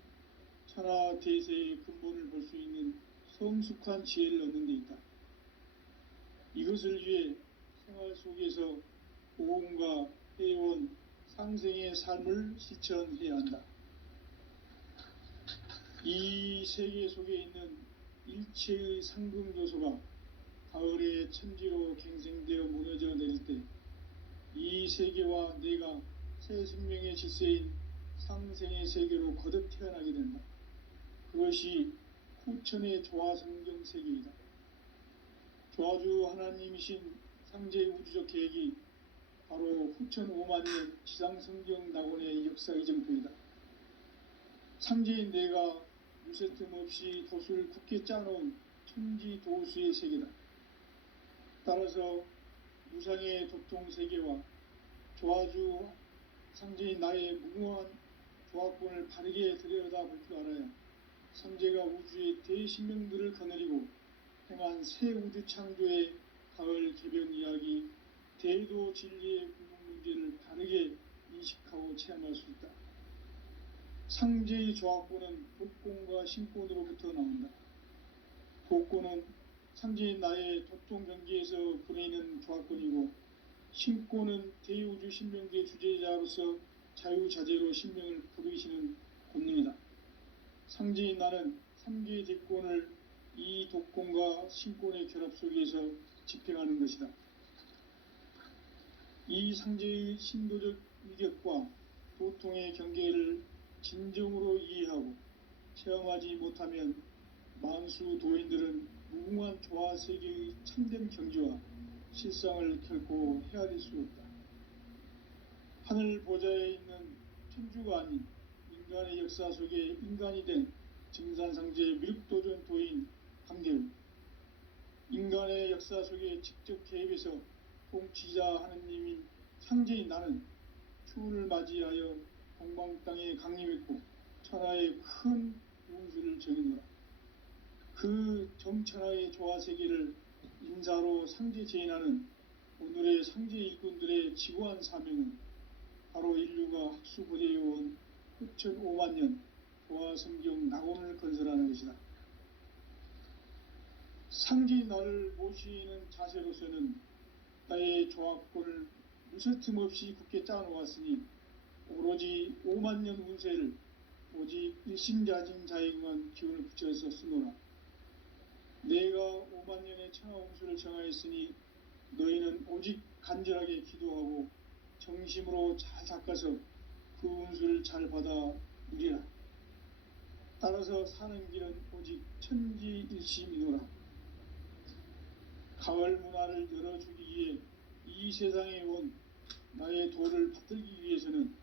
천하 대세의 근본을 볼 수 있는 성숙한 지혜를 얻는 데 있다. 이것을 위해 생활 속에서 보험과 회원, 상생의 삶을 실천해야 한다. 이 세계 속에 있는 일체의 상금 요소가 가을의 천지로 갱생 세계와 내가 새 생명의 질서인 상생의 세계로 거듭 태어나게 된다. 그것이 후천의 조화성경 세계이다. 조화주 하나님이신 상제의 우주적 계획이 바로 후천 5만년 지상성경 낙원의 역사 이정표이다. 상제인 내가 무쇠틈 없이 돛을 굳게 짜놓은 천지 도수의 세계다. 따라서 무상의 도통 세계와 조화주 상제인 나의 무궁한 조합권을 바르게 들여다볼 줄 알아야 상제가 우주의 대신명들을 거느리고 행한 새 우주 창조의 가을 개변 이야기, 대도 진리의 궁극 문제를 바르게 인식하고 체험할 수 있다. 상제의 조합권은 독권과 신권으로부터 나온다. 독권은 상제인 나의 도통 경계에서 부리는 조합권이고, 신권은 대우주 신명계의 주제자로서 자유자재로 신명을 부르시는 권능이다. 상제인 나는 3개의 대권을 이 독권과 신권의 결합 속에서 집행하는 것이다. 이 상제의 신도적 위격과 도통의 경계를 진정으로 이해하고 체험하지 못하면 만수 도인들은 무궁한 조화세계의 참된 경지와 실상을 결코 헤아릴 수 없다. 하늘 보좌에 있는 천주가 아닌 인간의 역사 속에 인간이 된 증산상제의 미륵도전 도인 강대우, 인간의 역사 속에 직접 개입해서 통치자 하느님인 상제인 나는 추운을 맞이하여 동방 땅에 강림했고 천하의 큰 운수를 정해노라. 그 정천하의 조화세계를 인사로 상제 제인하는 오늘의 상제 일꾼들의 지고한 사명은 바로 인류가 학수고대해온 후천 5만년 조화성경 낙원을 건설하는 것이다. 상제인 나를 모시는 자세로서는 나의 조합권을 무쇠틈 없이 굳게 짜놓았으니 오로지 5만년 운세를 오직 일심자진 자에게만 기운을 붙여서 쓰노라. 내가 5만년의 천하 운수를 정하였으니 너희는 오직 간절하게 기도하고 정심으로 잘 닦아서 그 운수를 잘 받아 누리라. 따라서 사는 길은 오직 천지일심이노라. 가을 문화를 열어주기 위해 이 세상에 온 나의 도를 받들기 위해서는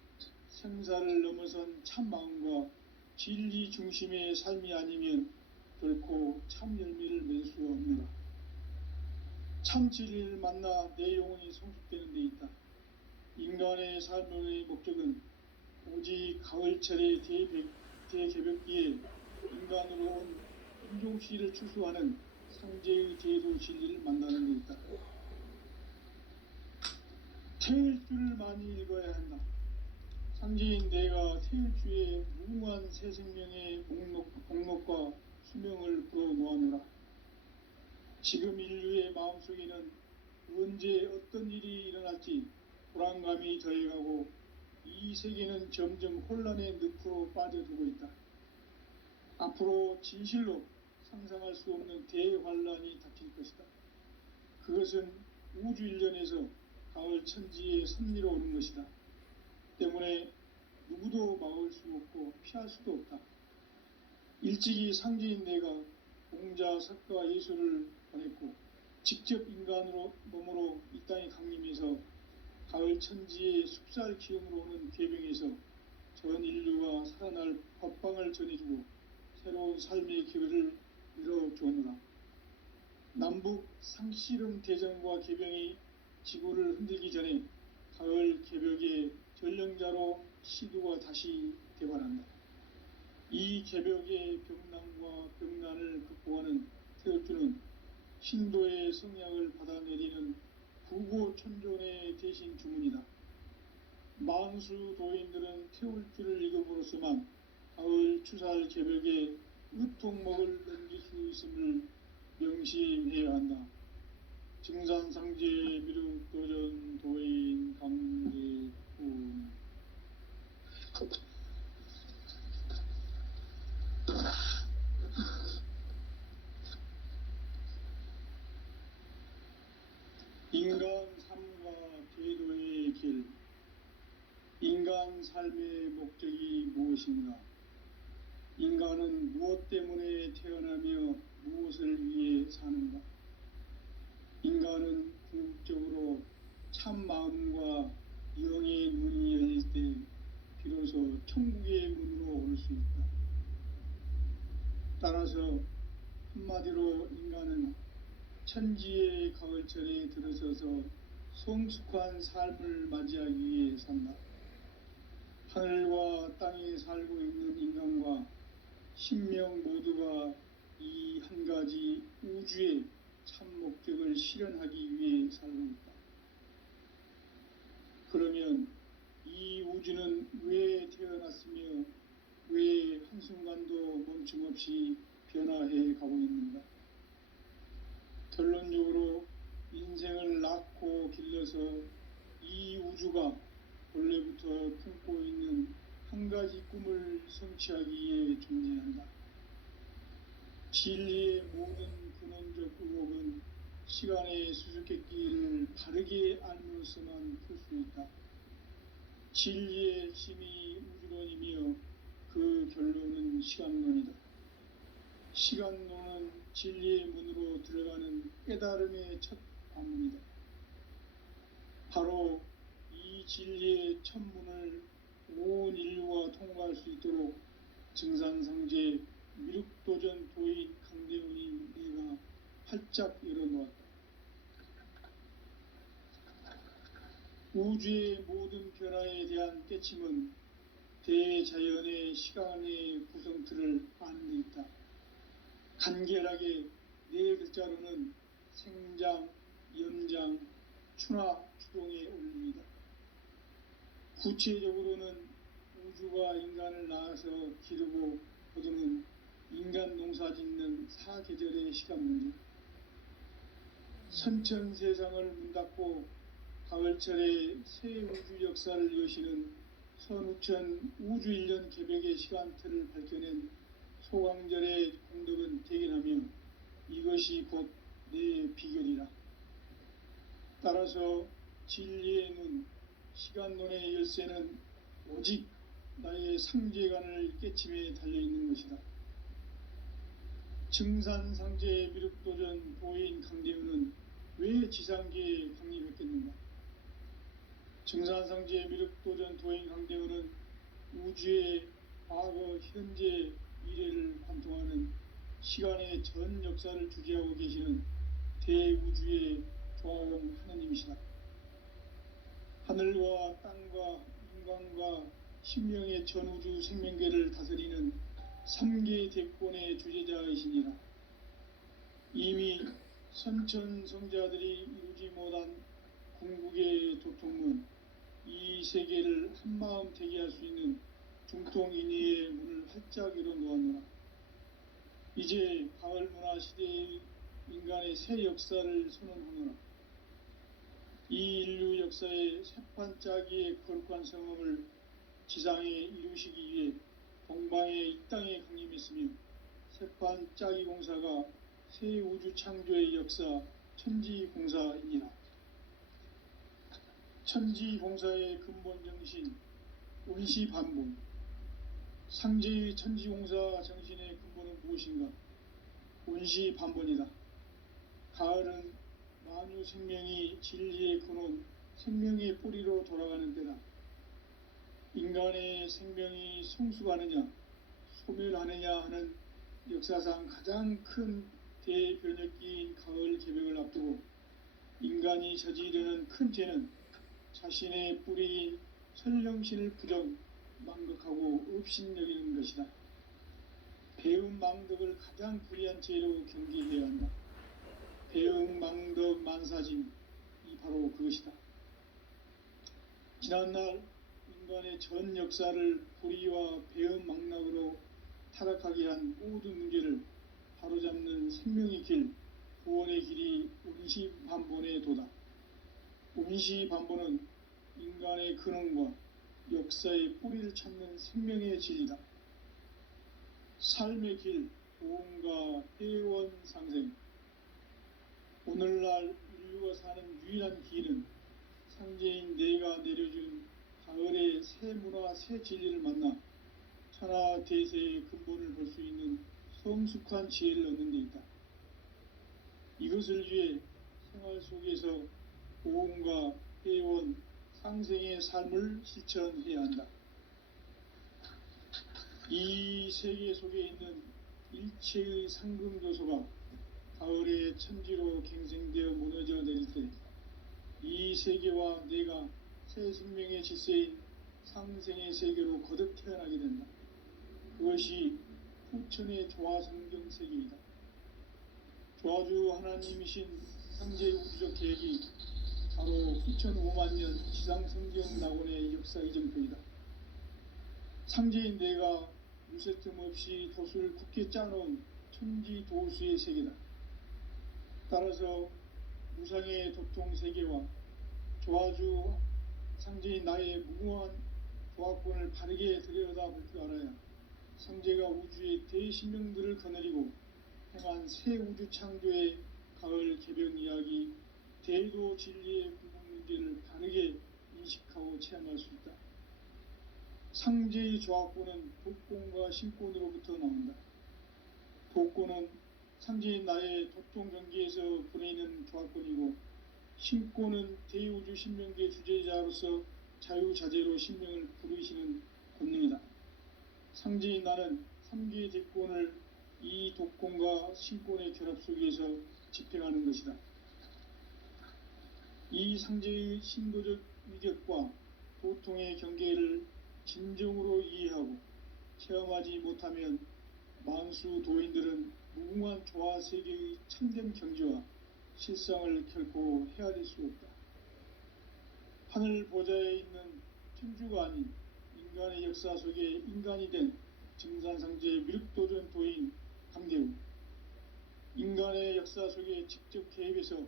생사를 넘어선 참마음과 진리 중심의 삶이 아니면 결코 참 열매를 맺을 수가 없노라. 참 진리를 만나 내 영혼이 성숙되는 데 있다. 인간의 삶의 목적은 오직 가을철의 대개벽기에 인간으로 온 인종씨를 추수하는 상제의 제도 진리를 만나는 데 있다. 태일주를 많이 읽어야 한다. 상제인 내가 태일주의 무궁한 새 생명의 목록과 수명을 불어놓아노라. 지금 인류의 마음속에는 언제 어떤 일이 일어날지 불안감이 더해가고 이 세계는 점점 혼란의 늪으로 빠져들고 있다. 앞으로 진실로 상상할 수 없는 대환란이 닥칠 것이다. 그것은 우주 일련에서 가을 천지의 섭리로 오는 것이다. 때문에 누구도 막을 수 없고 피할 수도 없다. 일찍이 상제인 내가 공자, 석가, 예수를 보냈고 직접 인간으로 몸으로 이 땅에 강림해서 가을 천지의 숲살 기운으로 오는 궤병에서 전 인류가 살아날 법방을 전해주고 새로운 삶의 기회를 열어주었노라. 남북 상씨름 대전과 개병이 지구를 흔들기 전에 가을 개벽의 전령자로 시두가 다시 개발한다. 이 개벽의 병난과 병난을 극복하는 태엽주는 신도의 성약을 받아내리는 구고천존의 대신 주문이다. 만수 도인들은 태울주를 읽음으로써만 가을 추살 개벽의 으통목을 넘길 수 있음을 명심해야 한다. 증산상제 미륵도전 도인 강제군. 인간 삶과 제도의 길. 인간 삶의 목적이 무엇인가? 인간은 무엇 때문에 태어나며 무엇을 위해 사는가? 인간은 궁극적으로 참 마음과 영의 문이 열릴 때 비로소 천국의 문으로 올 수 있다. 따라서 한마디로 인간은 천지의 가을철에 들어서서 성숙한 삶을 맞이하기 위해 산다. 하늘과 땅에 살고 있는 인간과 신명 모두가 이 한 가지 우주의 참 목적을 실현하기 위해 살고 있다. 그러면 이 우주는 왜 태어났으며 왜 한순간도 멈춤없이 변화해 가고 있는가? 결론적으로 인생을 낳고 길러서 이 우주가 본래부터 품고 있는 한 가지 꿈을 성취하기 위해 존재한다. 진리의 모든 근원적 의혹은 시간의 수수께끼를 바르게 알므로서만 풀 수 있다. 진리의 힘이 우주론이며 그 결론은 시간론이다. 시간론은 진리의 문으로 들어가는 깨달음의 첫 관문이다. 바로 이 진리의 첫 문을 온 인류가 통과할 수 있도록 증산상제 미륵도전 도인 강대훈이 내가 활짝 열어놓았다. 우주의 모든 변화에 대한 깨침은 대자연의 시간의 구성틀을 아는 데 있다. 간결하게 네 글자로는 생장, 연장, 추나 추동의 원리이다. 구체적으로는 우주가 인간을 낳아서 기르고 거두는 인간 농사 짓는 사계절의 시간문제, 선천세상을 문닫고 가을철에 새 우주 역사를 여시는 선우천 우주일년 개벽의 시간틀을 밝혀낸 소강절의 공덕은 대견하며 이것이 곧 내 비결이라. 따라서 진리의 문, 시간론의 열쇠는 오직 나의 상제관을 깨침에 달려있는 것이다. 증산상제 미륵도전 도인 강대훈은 왜 지상계에 강림했겠는가? 증산상제 미륵도전 도인 강대훈은 우주의 과거, 현재, 미래를 관통하는 시간의 전 역사를 주재하고 계시는 대우주의 조화원 하느님이시다. 하늘과 땅과 인간과 신명의 전우주 생명계를 다스리는 3계 대권의 주재자이시니라. 이미 선천성자들이 이루지 못한 궁극의 도통문, 이 세계를 한마음 되게 할 수 있는 중통인의의 문을 활짝 열어놓았노라. 이제 가을 문화 시대의 인간의 새 역사를 선언하노라. 이 인류 역사의 새판짜기의 거룩한 성험을 지상에 이루시기 위해 동방의 이 땅에 강림했으며 새판짜기 공사가 새 우주 창조의 역사 천지공사이니라. 천지공사의 근본 정신 운시반본, 상제의 천지공사 정신의 근본은 무엇인가? 운시반본이다. 가을은 만유 생명이 진리의 근원, 생명의 뿌리로 돌아가는 때다. 인간의 생명이 성숙하느냐, 소멸하느냐 하는 역사상 가장 큰 대변혁기인 가을 개벽을 앞두고 인간이 저지르는 큰 죄는 자신의 뿌리인 설령신을 부정, 망극하고 업신여기는 것이다. 배움 망덕을 가장 불의한 죄로 경계해야 한다. 배움 망덕 만사짐이 바로 그것이다. 지난날 인간의 전 역사를 불의와 배움 망락으로 타락하게 한 모든 문제를 바로잡는 생명의 길, 구원의 길이 운시반본의 도다. 운시반본은 인간의 근원과 역사의 뿌리를 찾는 생명의 진리다. 삶의 길, 보험과 회원 상생. 오늘날 인류가 사는 유일한 길은 상제인 내가 내려준 가을의 새 문화 새 진리를 만나 천하 대세의 근본을 볼 수 있는 성숙한 지혜를 얻는 데 있다. 이것을 위해 생활 속에서 고음과 회원, 상생의 삶을 실천해야 한다. 이 세계 속에 있는 일체의 상금 요소가 가을의 천지로 갱생되어 무너져 내릴 때 이 세계와 내가 새 생명의 질서인 상생의 세계로 거듭 태어나게 된다. 그것이 후천의 조화성경 세계이다. 조화주 하나님이신 상제의 우주적 계획이 바로 후천 5만년 지상성경 낙원의 역사 이정표이다. 상제인 내가 무쇠 틈 없이 도수를 굳게 짜놓은 천지 도수의 세계다. 따라서 무상의 도통 세계와 조화주 상제인 나의 무궁한 조화권을 바르게 들여다볼 줄 알아야 상제가 우주의 대신명들을 거느리고 행한 새 우주 창조의 가을 개병 이야기, 대도 진리의 궁극 문제를 바르게 인식하고 체험할 수 있다. 상제의 조화권은 독권과 신권으로부터 나온다. 독권은 상제인 나의 도통 경계에서 보내는 조화권이고, 신권은 대우주 신명계 주제자로서 자유자재로 신명을 부르시는 권능이다. 상제인 나는 3개의 대권을 이 독권과 신권의 결합 속에서 집행하는 것이다. 이 상제의 신도적 위격과 도통의 경계를 진정으로 이해하고 체험하지 못하면 만수 도인들은 무궁한 조화 세계의 참된 경지와 실상을 결코 헤아릴 수 없다. 하늘 보좌에 있는 천주가 아닌 인간의 역사 속에 인간이 된 증산상제 미륵도전 도인 강대우, 인간의 역사 속에 직접 개입해서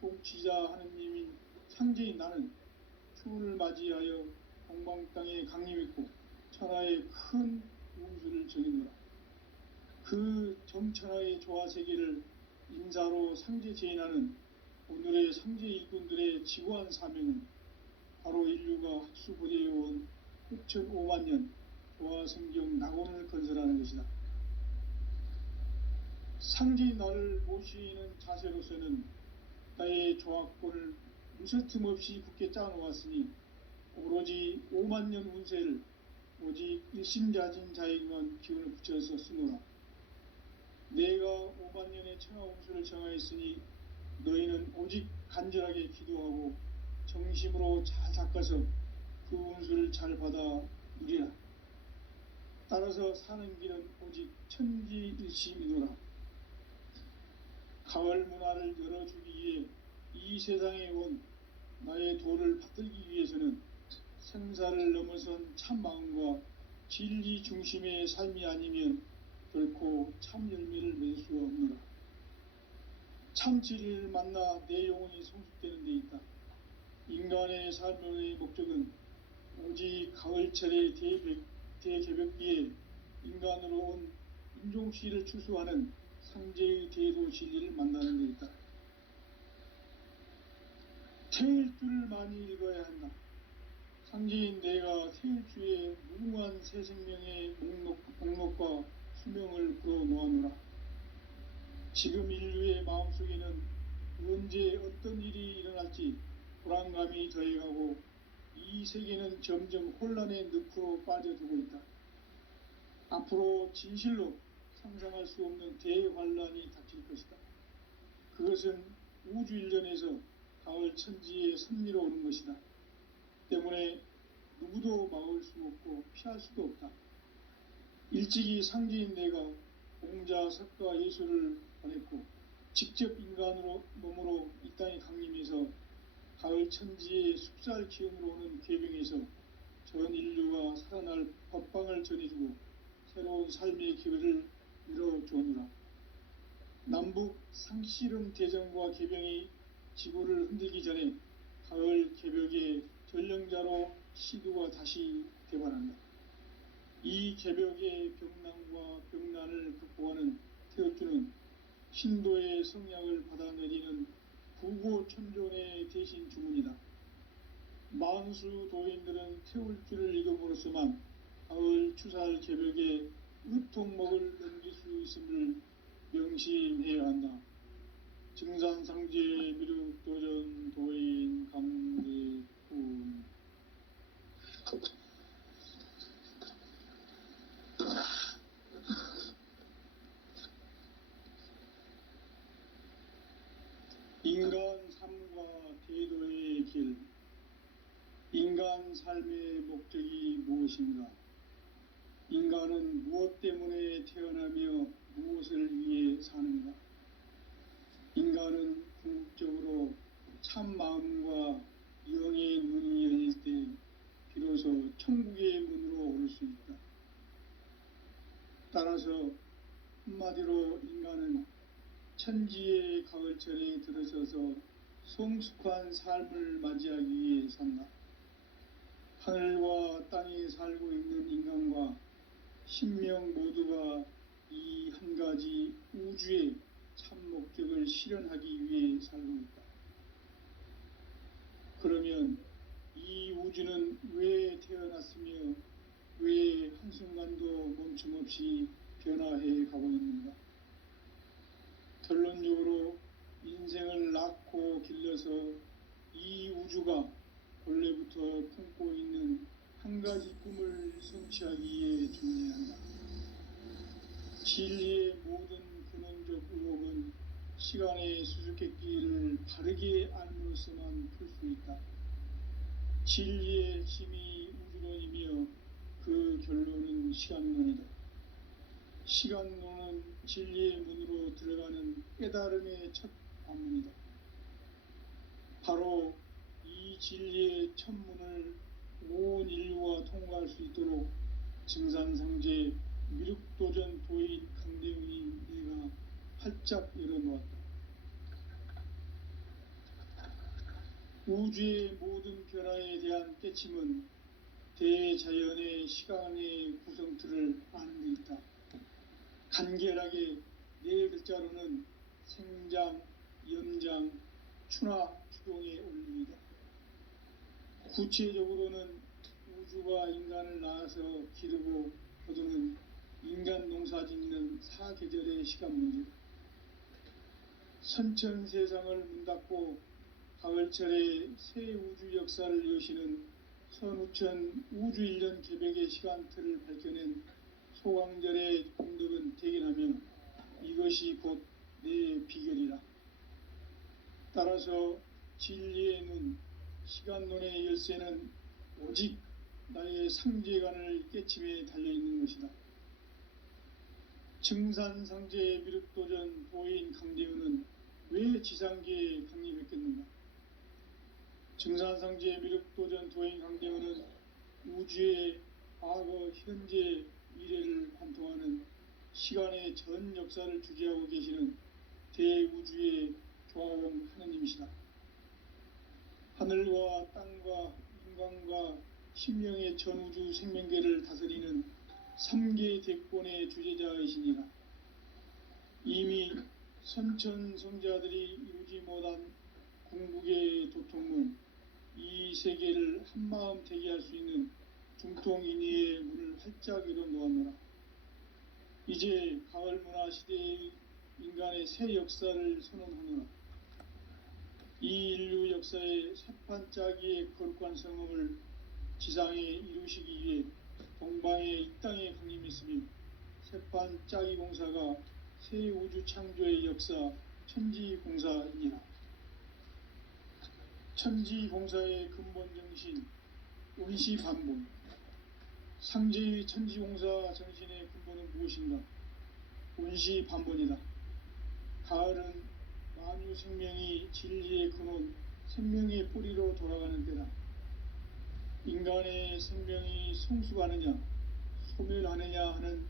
통치자 하느님인 상제인 나는 추운을 맞이하여 동방 땅에 강림했고 천하의 큰 운수를 적이노라. 그 정천하의 조화세계를 인사로 상제 제인하는 오늘의 상제 일꾼들의 지고한 사명은 바로 인류가 학수고대해온 6,500년 조화성경 낙원을 건설하는 것이다. 상제인 나를 모시는 자세로서는 나의 조화권을 무쇠틈 없이 굳게 짜놓았으니 오로지 5만년 운세를 오직 일심자진 자에게만 기운을 붙여서 쓰노라. 내가 5만년의 천하 운수를 정하였으니 너희는 오직 간절하게 기도하고 정심으로 잘 닦아서 그 운수를 잘 받아 누리라. 따라서 사는 길은 오직 천지일심이노라. 가을 문화를 열어주기 위해 이 세상에 온 나의 도를 받들기 위해서는 생사를 넘어선 참 마음과 진리 중심의 삶이 아니면 결코 참 열매를 맺을 수가 없노라. 참 진리를 만나 내 영혼이 성숙되는 데 있다. 인간의 삶의 목적은 오직 가을철의 대개벽기에 인간으로 온 인종씨를 추수하는 상제의 대도 진리를 만나는 데 있다. 태일주를 많이 읽어야 한다. 상제인 내가 태일주의 무궁한 새 생명의 목록과 수명을 불어놓아노라. 지금 인류의 마음속에는 언제 어떤 일이 일어날지 불안감이 더해가고 이 세계는 점점 혼란의 늪으로 빠져들고 있다. 앞으로 진실로 상상할 수 없는 대환란이 닥칠 것이다. 그것은 우주 일련에서 가을 천지의 섭리로 오는 것이다. 때문에 누구도 막을 수 없고 피할 수도 없다. 일찍이 상제인 내가 공자, 석가, 예수를 보냈고 직접 인간으로 몸으로 이 땅에 강림해서 가을 천지의 숲살 기운으로 오는 괴병에서 전 인류가 살아날 법방을 전해주고 새로운 삶의 기회를 열어주느라. 남북 상씨름 대전과 개병이 지구를 흔들기 전에 가을 개벽의 전령자로 시두가 다시 대발한다. 이 개벽의 병난과 병난을 극복하는 태엽주는 신도의 성약을 받아내리는 부고천존의 대신 주문이다. 만수 도인들은 태울 줄을 익음으로써만 가을 추살 개벽에 으통목을 넘길 수 있음을 명심해야 한다. 증산상제 미륵도전 도인 강대훈. 인간 삶과 대도의 길. 인간 삶의 목적이 무엇인가? 인간은 무엇 때문에 태어나며 무엇을 위해 사는가? 인간은 궁극적으로 참 마음과 영의 문이 열릴 때 비로소 천국의 문으로 오를 수 있다. 따라서 한마디로 인간은 천지의 가을철에 들어서서 성숙한 삶을 맞이하기 위해 산다. 하늘과 땅에 살고 있는 인간과 신명 모두가 이 한 가지 우주의 참 목적을 실현하기 위해 살고 있다. 그러면 이 우주는 왜 태어났으며 왜 한순간도 멈춤없이 변화해 가고 있는가? 결론적으로 인생을 낳고 길러서 이 우주가 본래부터 품고 있는 한 가지 꿈을 성취하기 위해 존재한다. 진리의 모든 근원적 의혹은 시간의 수수께끼를 바르게 알므로써만 풀 수 있다. 진리의 핵심이 우주론이며 그 결론은 시간론이다. 시간론은 진리의 문으로 들어가는 깨달음의 첫 관문이다. 바로 이 진리의 첫 문을 온 인류가 통과할 수 있도록 증산상제 미륵도전 도인 강대훈이 내가 활짝 열어놓았다. 우주의 모든 변화에 대한 깨침은 대자연의 시간의 구성틀을 아는 데 있다. 간결하게 네 글자로는 생장, 연장, 추나 추동의 원리이다. 구체적으로는 우주가 인간을 낳아서 기르고 거두는 인간 농사짓는 사계절의 시간 문제. 선천세상을 문닫고 가을철에 새 우주 역사를 여시는 선우천 우주 1년 개벽의 시간틀을 밝혀낸 소강절의 공덕은 대견하며 이것이 곧 내 비결이라. 따라서 진리의 눈, 시간론의 열쇠는 오직 나의 상제관을 깨침에 달려있는 것이다. 증산상제 미륵도전 도인 강대훈은 왜 지상계에 강림했겠는가? 증산상제 미륵도전 도인 강대훈은 우주의 과거, 현재, 미래를 관통하는 시간의 전 역사를 주재하고 계시는 대우주의 조화원 하느님이시다. 하늘과 땅과 인간과 신명의 전우주 생명계를 다스리는 3계 대권의 주재자이시니라. 이미 선천성자들이 이루지 못한 궁극의 도통문, 이 세계를 한마음 되게 할 수 있는 중통인의의 문을 활짝 열어놓았노라. 이제 가을 문화 시대의 인간의 새 역사를 선언하노라. 이 인류 역사의 새판짜기의 거룩한 성험을 지상에 이루시기 위해 동방의 이 땅에 강림했으며 새판짜기 공사가 새 우주 창조의 역사 천지공사이니라. 천지공사의 근본 정신 운시반복. 상제의 천지공사 정신의 근본은 무엇인가? 운시반복이다. 가을은 만유 생명이 진리의 근원, 생명의 뿌리로 돌아가는 때다. 인간의 생명이 성숙하느냐, 소멸하느냐 하는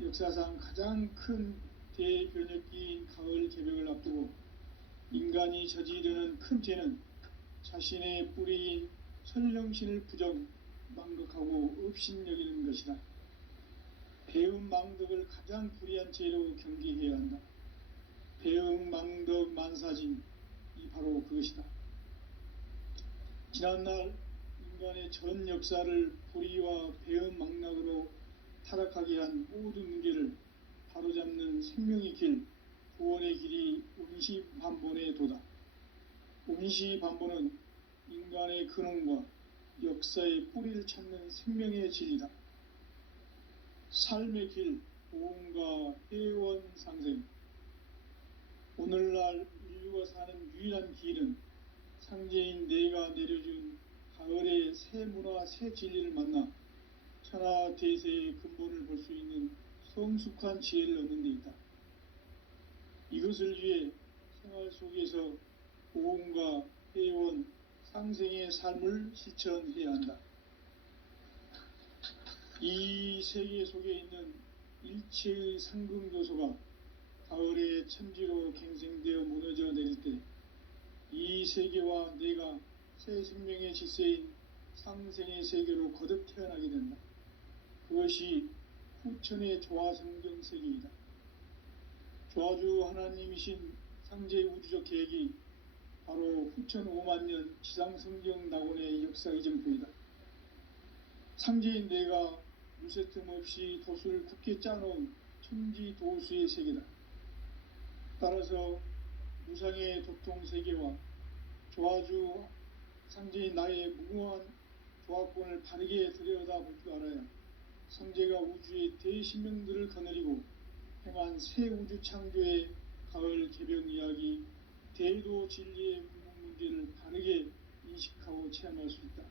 역사상 가장 큰 대변혁기인 가을 개벽을 앞두고 인간이 저지르는 큰 죄는 자신의 뿌리인 설령신을 부정, 망극하고 업신여기는 것이다. 배음 망덕을 가장 불의한 죄로 경계해야 한다. 배음 망덕 만사진, 이 바로 그것이다. 지난날 인간의 전 역사를 불의와 배은망락으로 타락하게 한 모든 문제를 바로잡는 생명의 길, 구원의 길이 운시반본의 도다. 운시반본은 인간의 근원과 역사의 뿌리를 찾는 생명의 진리다. 삶의 길, 보험과 회원 상생. 오늘날 인류가 사는 유일한 길은 상제인 내가 내려준 가을의 새 문화, 새 진리를 만나 천하 대세의 근본을 볼 수 있는 성숙한 지혜를 얻는 데 있다. 이것을 위해 생활 속에서 보험과 회원, 상생의 삶을 실천해야 한다. 이 세계 속에 있는 일체의 상금 요소가 가을의 천지로 갱생되어 무너져 내릴 때 이 세계와 내가 새 생명의 질서인 상생의 세계로 거듭 태어나게 된다. 그것이 후천의 조화성경 세계이다. 조화주 하나님이신 상제의 우주적 계획이 바로 후천 5만 년 지상성경 낙원의 역사의 정표이다. 상제인 내가 무쇠 틈 없이 도수를 굳게 짜놓은 천지 도수의 세계다. 따라서 무상의 도통 세계와 조화주 상제인 나의 무궁한 조화권을 바르게 들여다볼 줄 알아야 상제가 우주의 대신명들을 거느리고 행한 새 우주 창조의 가을 개변 이야기, 대도 진리의 문제를 바르게 인식하고 체험할 수 있다.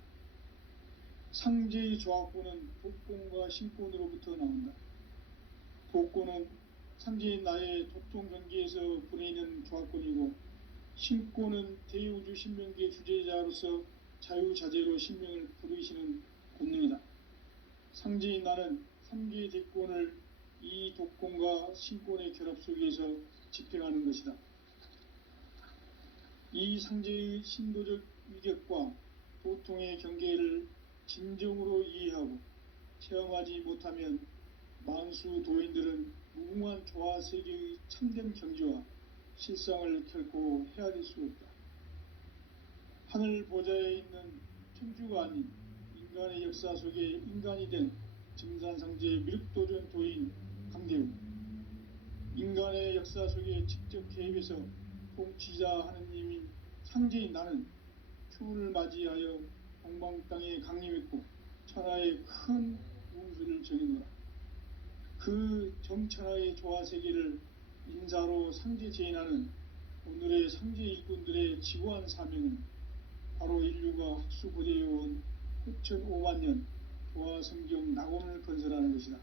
상제의 조화권은 독권과 신권으로부터 나온다. 독권은 상제인 나의 도통 경계에서 보내는 조화권이고, 신권은 대우주 신명기의 주제자로서 자유자재로 신명을 부르시는 본능이다. 상제인 나는 3개의 대권을 이 독권과 신권의 결합 속에서 집행하는 것이다. 이 상제의 신도적 위격과 도통의 경계를 진정으로 이해하고 체험하지 못하면 만수 도인들은 무궁한 조화 세계의 참된 경지와 실상을 결코 헤아릴 수 없다. 하늘 보좌에 있는 천주가 아닌 인간의 역사 속에 인간이 된 증산상제의 미륵도전 도인 강대우, 인간의 역사 속에 직접 개입해서 통치자 하느님인 상제인 나는 추운을 맞이하여 동방 땅에 강림했고 천하의 큰 운수를 정해노라. 그 정천하의 조화세계를 인사로 상제 제인하는 오늘의 상제 일꾼들의 지고한 사명은 바로 인류가 학수고대해온 후천 5만 년 조화성경 낙원을 건설하는 것이다.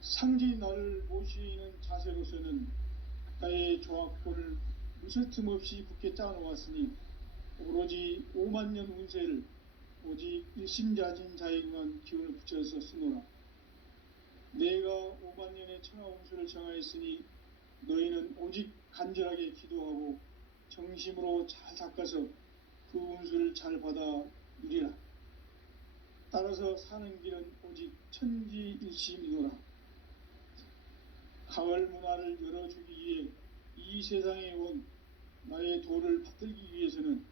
상제인 나를 모시는 자세로서는 나의 조화권을 무쇠 틈 없이 굳게 짜놓았으니 오로지 5만 년 운세를 오직 일심자진 자에게만 기운을 붙여서 쓰노라. 내가 5만 년의 천하 운수를 정하였으니 너희는 오직 간절하게 기도하고 정심으로 잘 닦아서 그 운수를 잘 받아 누리라. 따라서 사는 길은 오직 천지일심이노라. 가을 문화를 열어주기 위해 이 세상에 온 나의 도를 받들기 위해서는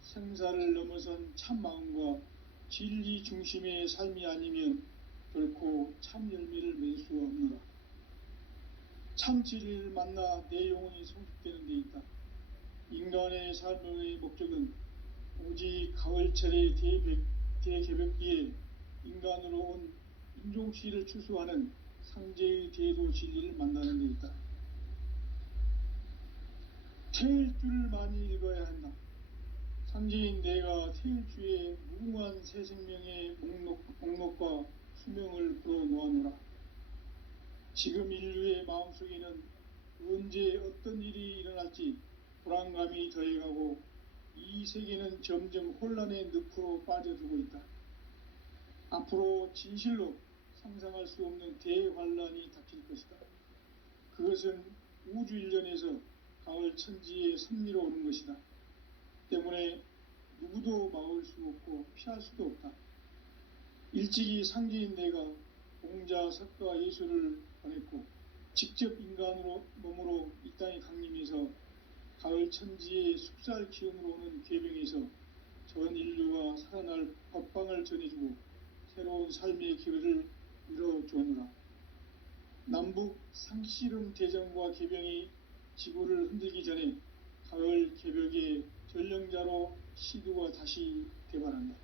생사를 넘어선 참마음과 진리 중심의 삶이 아니면 결코 참 열매를 맺을 수 없노라. 참 진리를 만나 내 영혼이 성숙되는 데 있다. 인간의 삶의 목적은 오직 가을철의 대개벽기에 인간으로 온 인종시를 추수하는 상제의 대도 진리를 만나는 데 있다. 태일주를 많이 읽어야 한다. 상제인 내가 태일주의 무궁한 새 생명의 목록과 수명을 풀어놓아노라. 지금 인류의 마음속에는 언제 어떤 일이 일어날지 불안감이 더해가고 이 세계는 점점 혼란의 늪으로 빠져들고 있다. 앞으로 진실로 상상할 수 없는 대환란이 닥칠 것이다. 그것은 우주 일련에서 가을 천지의 섭리로 오는 것이다. 때문에 누구도 막을 수 없고 피할 수도 없다. 일찍이 상제인 내가 공자, 석가, 예수를 보냈고 직접 인간으로 몸으로 이 땅에 강림해서 가을 천지의 숙살 기운으로 오는 계명에서 전 인류가 살아날 법방을 전해주고 새로운 삶의 기회를 열어주었노라. 남북 상씨름 대전과 개병이 지구를 흔들기 전에 가을 개벽의 전령자로 시두가 다시 개발한다.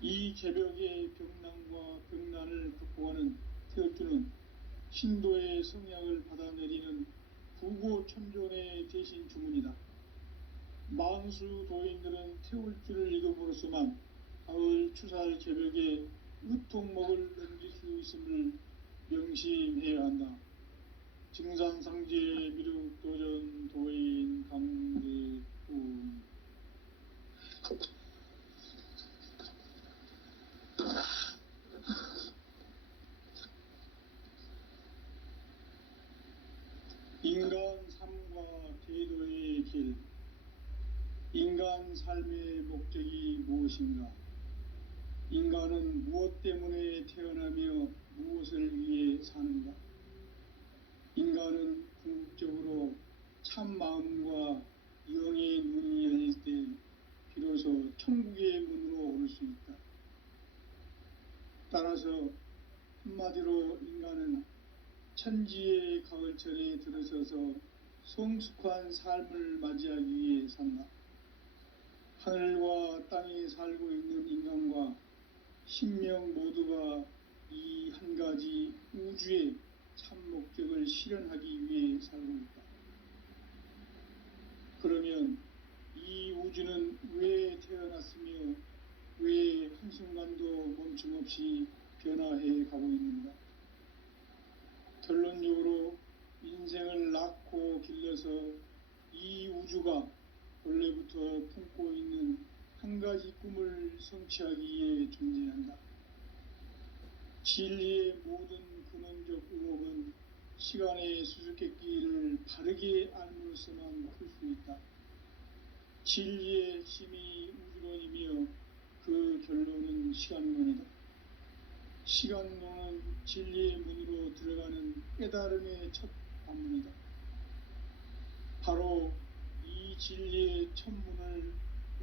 이 개벽의 병난과 병난을 극복하는 태극주는 신도의 성약을 받아내리는 구고천존의 대신 주문이다. 만수 도인들은 태울주를 읽음으로써만 가을 추살 개벽에 으통먹을 넘길 수 있음을 명심해야 한다. 증산상제 미륵도전 도인 강대훈. 인간 삶과 대도의 길. 인간 삶의 목적이 무엇인가? 인간은 무엇 때문에 태어나며 무엇을 위해 사는가? 인간은 궁극적으로 참 마음과 영의 문이 열릴 때 비로소 천국의 문으로 오를 수 있다. 따라서 한마디로 인간은 천지의 가을철에 들어서서 성숙한 삶을 맞이하기 위해 산다. 하늘과 땅에 살고 있는 인간과 신명 모두가 이 한 가지 우주의 참 목적을 실현하기 위해 살고 있다. 그러면 이 우주는 왜 태어났으며 왜 한순간도 멈춤없이 변화해 가고 있는가? 결론적으로 인생을 낳고 길러서 이 우주가 원래부터 품고 있는 한 가지 꿈을 성취하기 위해 존재한다. 진리의 모든 근원적 의혹은 시간의 수수께끼를 바르게 알므로써만 풀 수 있다. 진리의 핵심이 우주론이며 그 결론은 시간론이다. 시간론은 진리의 문으로 들어가는 깨달음의 첫 관문이다. 바로 이 진리의 첫 문을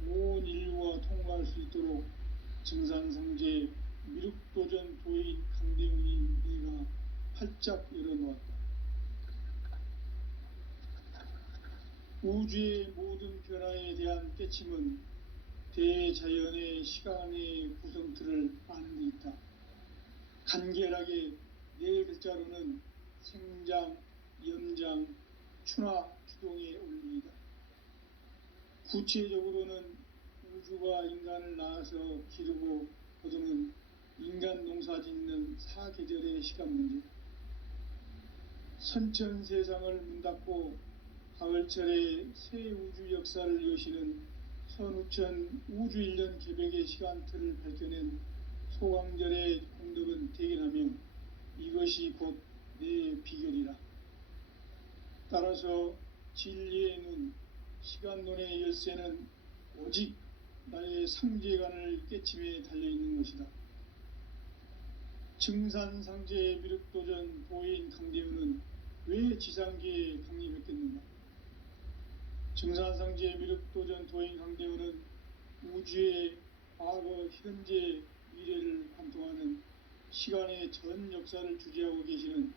온 인류가 통과할 수 있도록 증산상제 미륵도전 도인 강대훈이 내가 활짝 열어놓았다. 우주의 모든 변화에 대한 깨침은 대자연의 시간의 구성틀을 아는 데 있다. 간결하게 네 글자로는 생장, 염장, 추나 추동의 원리이다. 구체적으로는 우주가 인간을 낳아서 기르고 거두는 인간 농사 짓는 사계절의 시간 문제. 선천 세상을 문닫고 가을철에 새 우주 역사를 여시는 선우천 우주 1년 개벽의 시간틀을 밝혀낸 소강절의 공덕은 대견하며 이것이 곧 내 비결이라. 따라서 진리의 눈, 시간론의 열쇠는 오직 나의 상제관을 깨침에 달려있는 것이다. 증산상제 미륵도전 도인 강대훈은 왜 지상계에 강림했겠는가? 증산상제 미륵도전 도인 강대훈은 우주의 과거, 현재, 미래를 관통하는 시간의 전 역사를 주재하고 계시는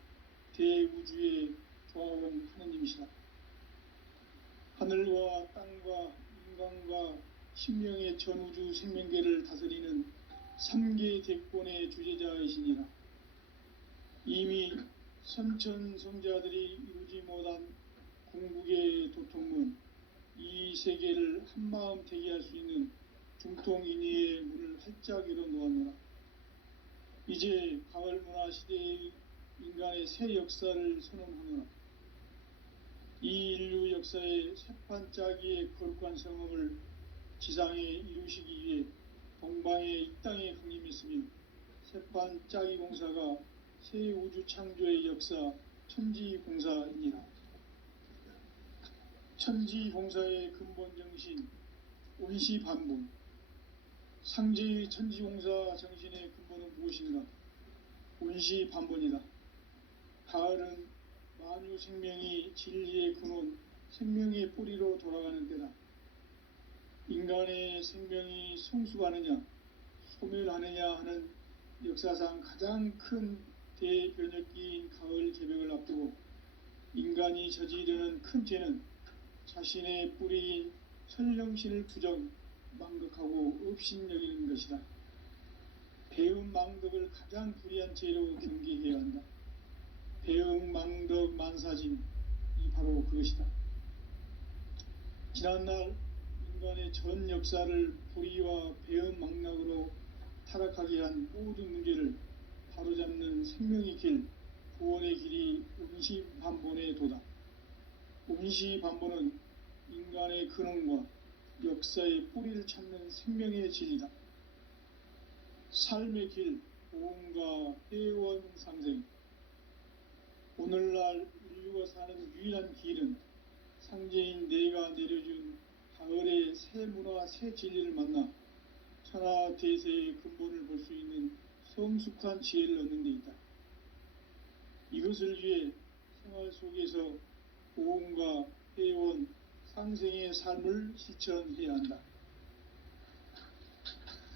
대우주의 조화원 하느님이시다. 하늘과 땅과 인간과 신명의 전우주 생명계를 다스리는 3계 대권의 주재자이시니라. 이미 선천성자들이 이루지 못한 궁극의 도통문, 이 세계를 한마음 되게 할 수 있는 중통인의의 문을 활짝 열어놓았노라. 이제 가을 문화 시대의 인간의 새 역사를 선언하노라. 이 인류 역사의 새판짜기의 거룩한 성험을 지상에 이루시기 위해 동방의 이 땅에 강림했으며 새판짜기 공사가 새 우주 창조의 역사 천지공사이니라. 천지공사의 근본 정신 온시반본. 상제의 천지공사 정신의 근본은 무엇인가? 온시반본이다. 가을은 만유 생명이 진리의 근원, 생명의 뿌리로 돌아가는 때다. 인간의 생명이 성숙하느냐 소멸하느냐 하는 역사상 가장 큰 대변혁기인 가을 개벽을 앞두고 인간이 저지르는 큰 죄는 자신의 뿌리인 천령신을 부정, 망덕하고 업신여기는 것이다. 배음 망덕을 가장 불의한 죄로 경계해야 한다. 배음 망덕 만사진이 바로 그것이다. 지난날 인간의 전 역사를 불의와 배음 망락으로 타락하게 한 모든 문제를 바로잡는 생명의 길, 구원의 길이 운시반본의 도다. 운시반본은 인간의 근원과 역사의 뿌리를 찾는 생명의 진리다. 삶의 길, 보험과 회원 상생. 오늘날 인류가 사는 유일한 길은 상제인 내가 내려준 가을의 새 문화, 새 진리를 만나 천하 대세의 근본을 볼 수 있는 성숙한 지혜를 얻는 데 있다. 이것을 위해 생활 속에서 보험과 회원, 상생의 삶을 실천해야 한다.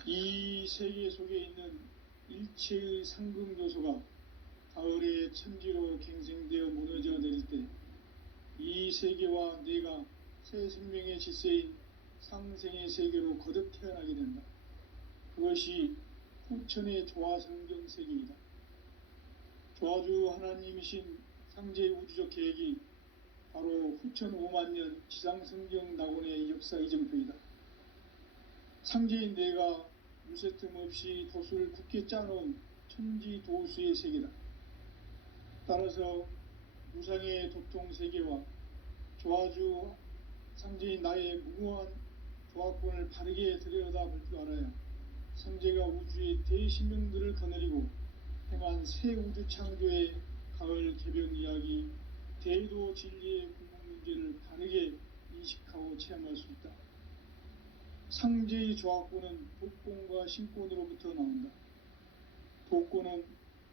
이 세계 속에 있는 일체의 상금 요소가 가을의 천지로 갱생되어 무너져 내릴 때 이 세계와 내가 새 생명의 질서인 상생의 세계로 거듭 태어나게 된다. 그것이 후천의 조화성경 세계이다. 조화주 하나님이신 상제 우주적 계획이 바로 후천 5만 년 지상성경 낙원의 역사 이정표이다. 상제인 내가 무쇠틈 없이 도수를 굳게 짜놓은 천지 도수의 세계다. 따라서 무상의 도통 세계와 조화주 상제인 나의 무궁한 조화권을 바르게 들여다볼 줄 알아야 상제가 우주의 대신명들을 거느리고 행한 새 우주 창조의 가을 개변 이야기, 대도 진리의 궁극 문제를 바르게 인식하고 체험할 수 있다. 상제의 조화권은 독권과 신권으로부터 나온다. 독권은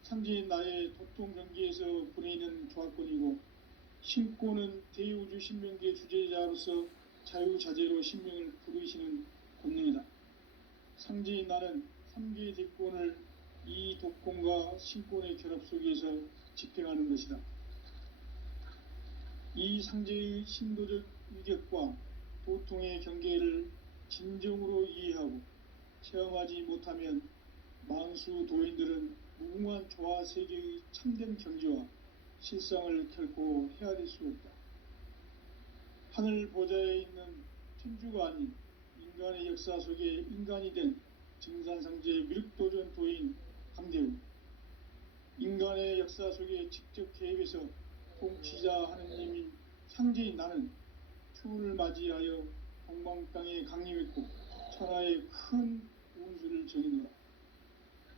상제인 나의 도통 경계에서 보내는 조화권이고, 신권은 대우주 신명계의 주제자로서 자유자재로 신명을 부르시는 권능이다. 상제인 나는 3개의 대권을 이 독권과 신권의 결합 속에서 집행하는 것이다. 이 상제의 신도적 위격과 도통의 경계를 진정으로 이해하고 체험하지 못하면 만수 도인들은 무궁한 조화 세계의 참된 경지와 실상을 결코 헤아릴 수 없다. 하늘 보좌에 있는 천주가 아닌 인간의 역사 속에 인간이 된 증산상제의 미륵도전 도인 강대우, 인간의 역사 속에 직접 개입해서 통치자 하느님인 상제인 나는 추운을 맞이하여 동방 땅에 강림했고 천하의 큰 운수를 정의노라.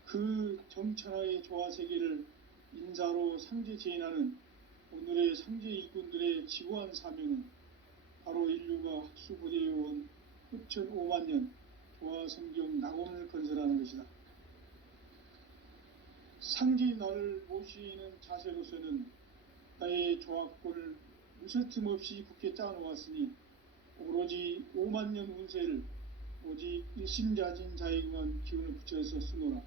그 정천하의 조화 세계를 인사로 상제 제인하는 오늘의 상제 일꾼들의 지구한 사명은 바로 인류가 학수고대해온 후천 5만 년 조화 성경 낙원을 건설하는 것이다. 상제인 나를 모시는 자세로서는 나의 조화권을 무쇠틈 없이 굳게 짜놓았으니 오로지 5만 년 운세를 오직 일심자진 자에게만 기운을 붙여서 쓰노라.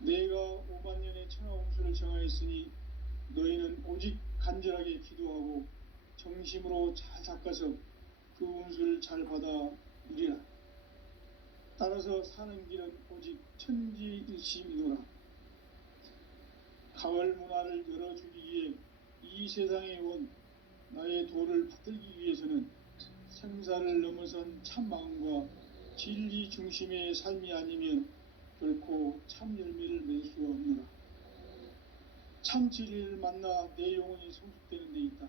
내가 5만 년의 천하 운수를 정하였으니 너희는 오직 간절하게 기도하고 정심으로 잘 닦아서 그 운수를 잘 받아 누리라. 따라서 사는 길은 오직 천지일심이노라. 가을 문화를 열어주기 위해 이 세상에 온 나의 도를 받들기 위해서는 생사를 넘어선 참 마음과 진리 중심의 삶이 아니면 결코 참 열매를 맺을 수가 없노라. 참 진리를 만나 내 영혼이 성숙되는 데 있다.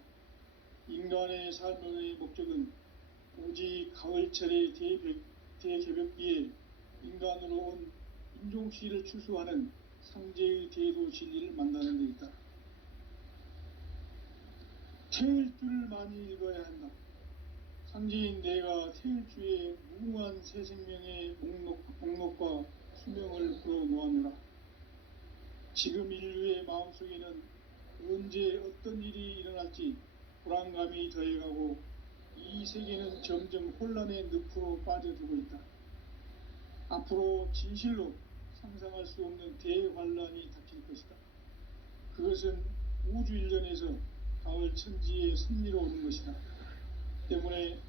인간의 삶의 목적은 오직 가을철의 대개벽기에 인간으로 온 인종씨를 추수하는 상제의 대도 진리를 만나는 데 있다. 태일주를 많이 읽어야 한다. 상제인 내가 태일주의 무궁한 새 생명의 목록과 수명을 풀어놓았노라. 지금 인류의 마음속에는 언제 어떤 일이 일어날지 불안감이 더해가고 이 세계는 점점 혼란의 늪으로 빠져들고 있다. 앞으로 진실로 상상할 수 없는 대환란이 닥칠 것이다. 그것은 우주 일련에서 가을 천지의 섭리로 오는 것이다. 때문에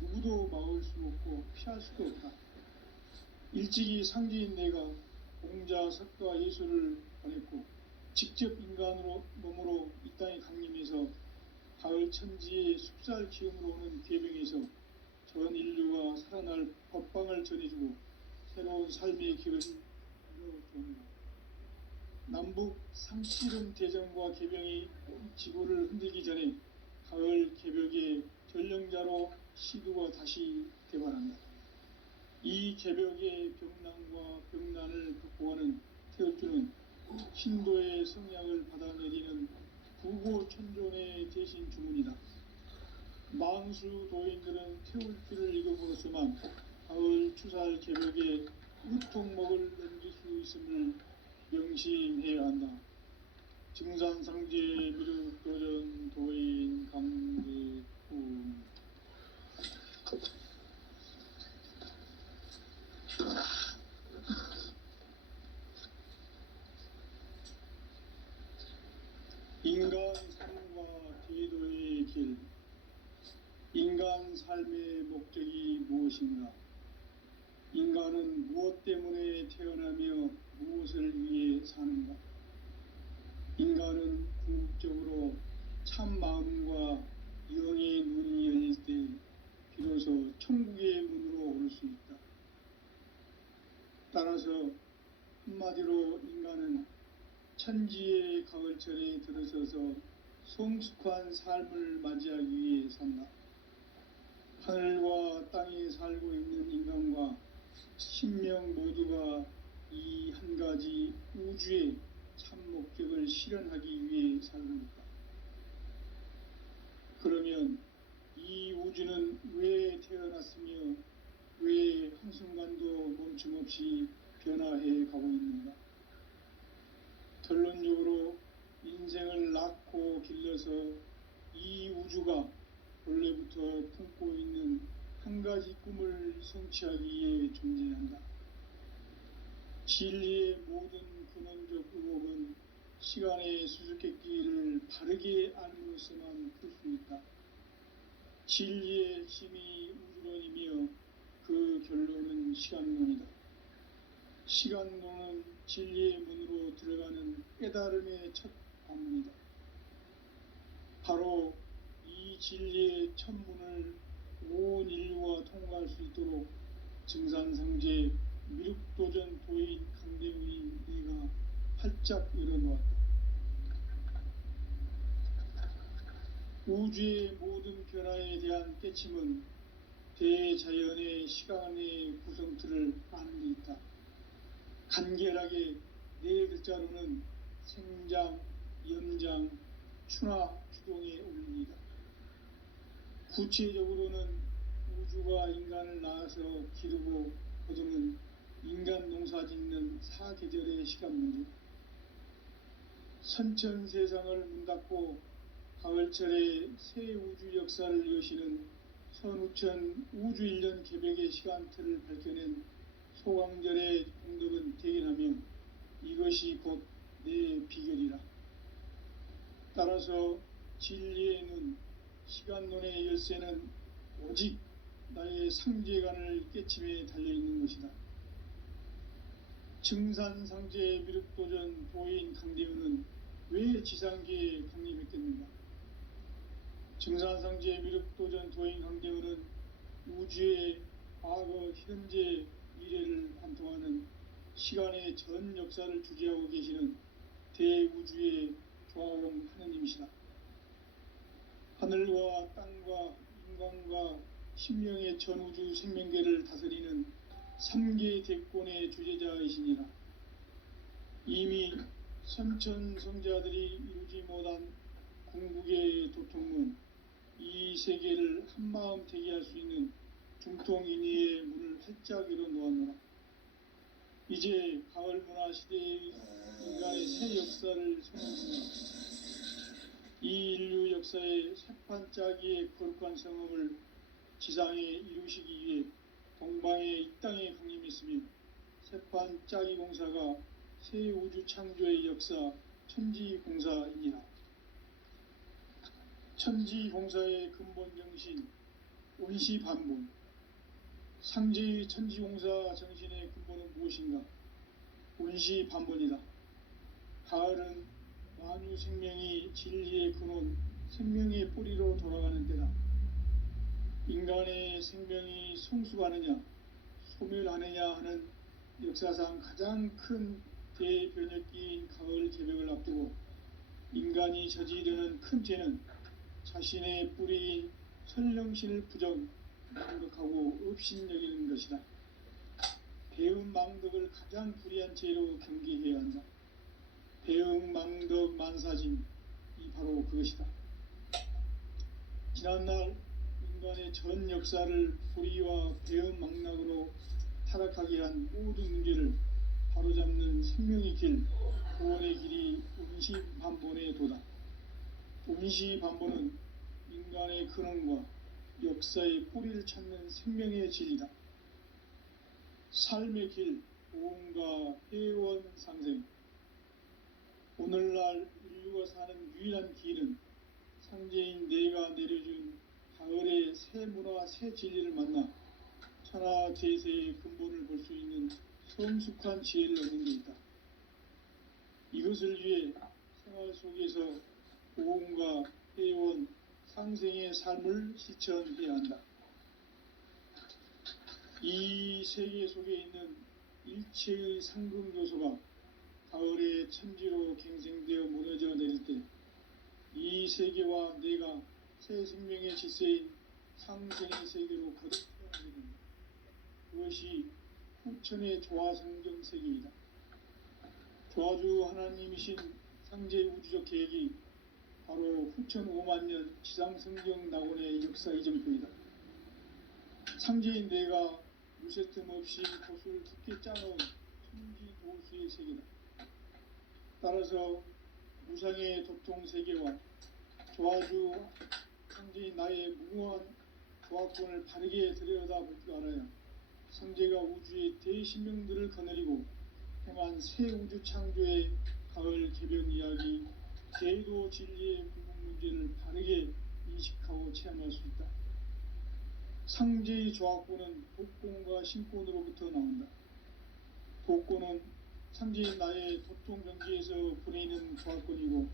누구도 막을 수 없고 피할 수도 없다. 일찍이 상제인 내가 공자, 석가, 예수를 보냈고 직접 인간으로 몸으로 이 땅에 강림해서 가을 천지의 숲살 기운으로 오는 계병에서 전 인류가 살아날 법방을 전해주고 새로운 삶의 길을 열어줍니다. 남북 상씨름 대전과 개병이 지구를 흔들기 전에 가을 개벽의 전령자로 시두가 다시 대발한다. 이 개벽의 병난과 병난을 극복하는 태울주는 신도의 성약을 받아내리는 구고천존의 대신 주문이다. 망수 도인들은 태울주를 읽음으로써만 가을 추살 개벽에 우통목을 넘길 수 있음을 명심해야 한다. 증산상제 미륵도전 도인 강대구. 인간 삶과 제도의 길. 인간 삶의 목적이 무엇인가? 인간은 무엇 때문에 태어나며 무엇을 위해 사는가? 인간은 궁극적으로 참 마음과 영의 눈이 열릴 때 비로소 천국의 문으로 오를 수 있다. 따라서 한마디로 인간은 천지의 가을철에 들어서서 성숙한 삶을 맞이하기 위해 산다. 하늘과 땅에 살고 있는 인간과 신명 모두가 이 한 가지 우주의 참 목적을 실현하기 위해 사는 것이다. 그러면 이 우주는 왜 태어났으며 왜 한순간도 멈춤없이 변화해 가고 있는가? 결론적으로 인생을 낳고 길러서 이 우주가 본래부터 품고 있는 한 가지 꿈을 성취하기 위해 존재한다. 진리의 모든 근원적 의혹은 시간의 수수께끼를 바르게 알므로서만 풀 수 있다. 진리의 핵심이 우주론이며 그 결론은 시간론이다. 시간론은 진리의 문으로 들어가는 깨달음의 첫 관문이다. 바로 이 진리의 첫 문을 온 인류가 통과할 수 있도록 증산상제 미륵도전 도인 강대훈이 내가 활짝 열어놓았다. 우주의 모든 변화에 대한 깨침은 대자연의 시간의 구성틀을 아는 데 있다. 간결하게 네 글자로는 생장, 연장, 추나 추동의 원리이다. 구체적으로는 우주가 인간을 낳아서 기르고 거두는 인간 농사 짓는 사계절의 시간 문제. 선천 세상을 문 닫고 가을철에 새 우주 역사를 여시는 선우천 우주 일년 개벽의 시간틀을 밝혀낸 소강절의 공덕은 대견하며 이것이 곧 내 비결이라. 따라서 진리의 눈, 시간론의 열쇠는 오직 나의 상제관을 깨침에 달려있는 것이다. 증산상제 미륵도전 도인 강대훈은 왜 지상계에 강림했겠는가? 증산상제 미륵도전 도인 강대훈은 우주의 과거, 현재, 미래를 관통하는 시간의 전 역사를 주재하고 계시는 대우주의 조화원 하느님이시다. 하늘과 땅과 인간과 신명의 전우주 생명계를 다스리는 3계 대권의 주재자이시니라. 이미 선천성자들이 이루지 못한 궁극의 도통문, 이 세계를 한마음 되게 할 수 있는 중통인의의 문을 활짝 열어놓았노라. 이제 가을 문화 시대의 인간의 새 역사를 선언합니다. 이 인류 역사의 새판짜기의 거룩한 성험을 지상에 이루시기 위해 동방의 이 땅에 강림했으며 새판짜기 공사가 새 우주 창조의 역사 천지공사이니라. 천지공사의 근본 정신 온시반본. 상제의 천지공사 정신의 근본은 무엇인가? 온시반본이다. 가을은 만유 생명이 진리의 근원, 생명의 뿌리로 돌아가는 때다. 인간의 생명이 성숙하느냐, 소멸하느냐 하는 역사상 가장 큰 대변혁기인 가을 개벽을 앞두고 인간이 저지르는 큰 죄는 자신의 뿌리인 선령신을 부정망덕하고 업신여기는 것이다. 배은망덕을 가장 불의한 죄로 경계해야 한다. 배은망덕 만사짐이 바로 그것이다. 지난날 인간의 전 역사를 불의와 배은망락으로 타락하게 한 모든 문제를 바로잡는 생명의 길, 구원의 길이 온시반본의 도다. 온시반본은 인간의 근원과 역사의 뿌리를 찾는 생명의 진리다. 삶의 길, 보험과 회원 상생. 오늘날 인류가 사는 유일한 길은 상제인 내가 내려준 가을의 새 문화, 새 진리를 만나 천하제세의 근본을 볼 수 있는 성숙한 지혜를 얻는 데 있다. 이것을 위해 생활 속에서 보험과 회원, 상생의 삶을 실천해야 한다. 이 세계 속에 있는 일체의 상금 요소가 가을의 천지로 갱생되어 무너져 내릴 때 이 세계와 내가 새 생명의 질서인 상생의 세계로 거듭 태어나게 된다. 그것이 후천의 조화성경 세계이다. 조화주 하나님이신 상제 우주적 계획이 바로 후천 5만년 지상성경 낙원의 역사 이정표이다. 상제인 내가 무쇠틈 없이 곳을 깊게 짜놓은 천지도수의 세계다. 따라서 무상의 도통 세계와 조화주 상제인 나의 무모한 조화권을 바르게 들여다볼 줄 알아야 상제가 우주의 대신명들을 거느리고 행한 새 우주 창조의 가을 개변 이야기, 제도 진리의 궁극 문제를 바르게 인식하고 체험할 수 있다. 상제의 조화권은 독권과 신권으로부터 나온다. 독권은 상제인 나의 도통 경계에서 보내는 조화권이고,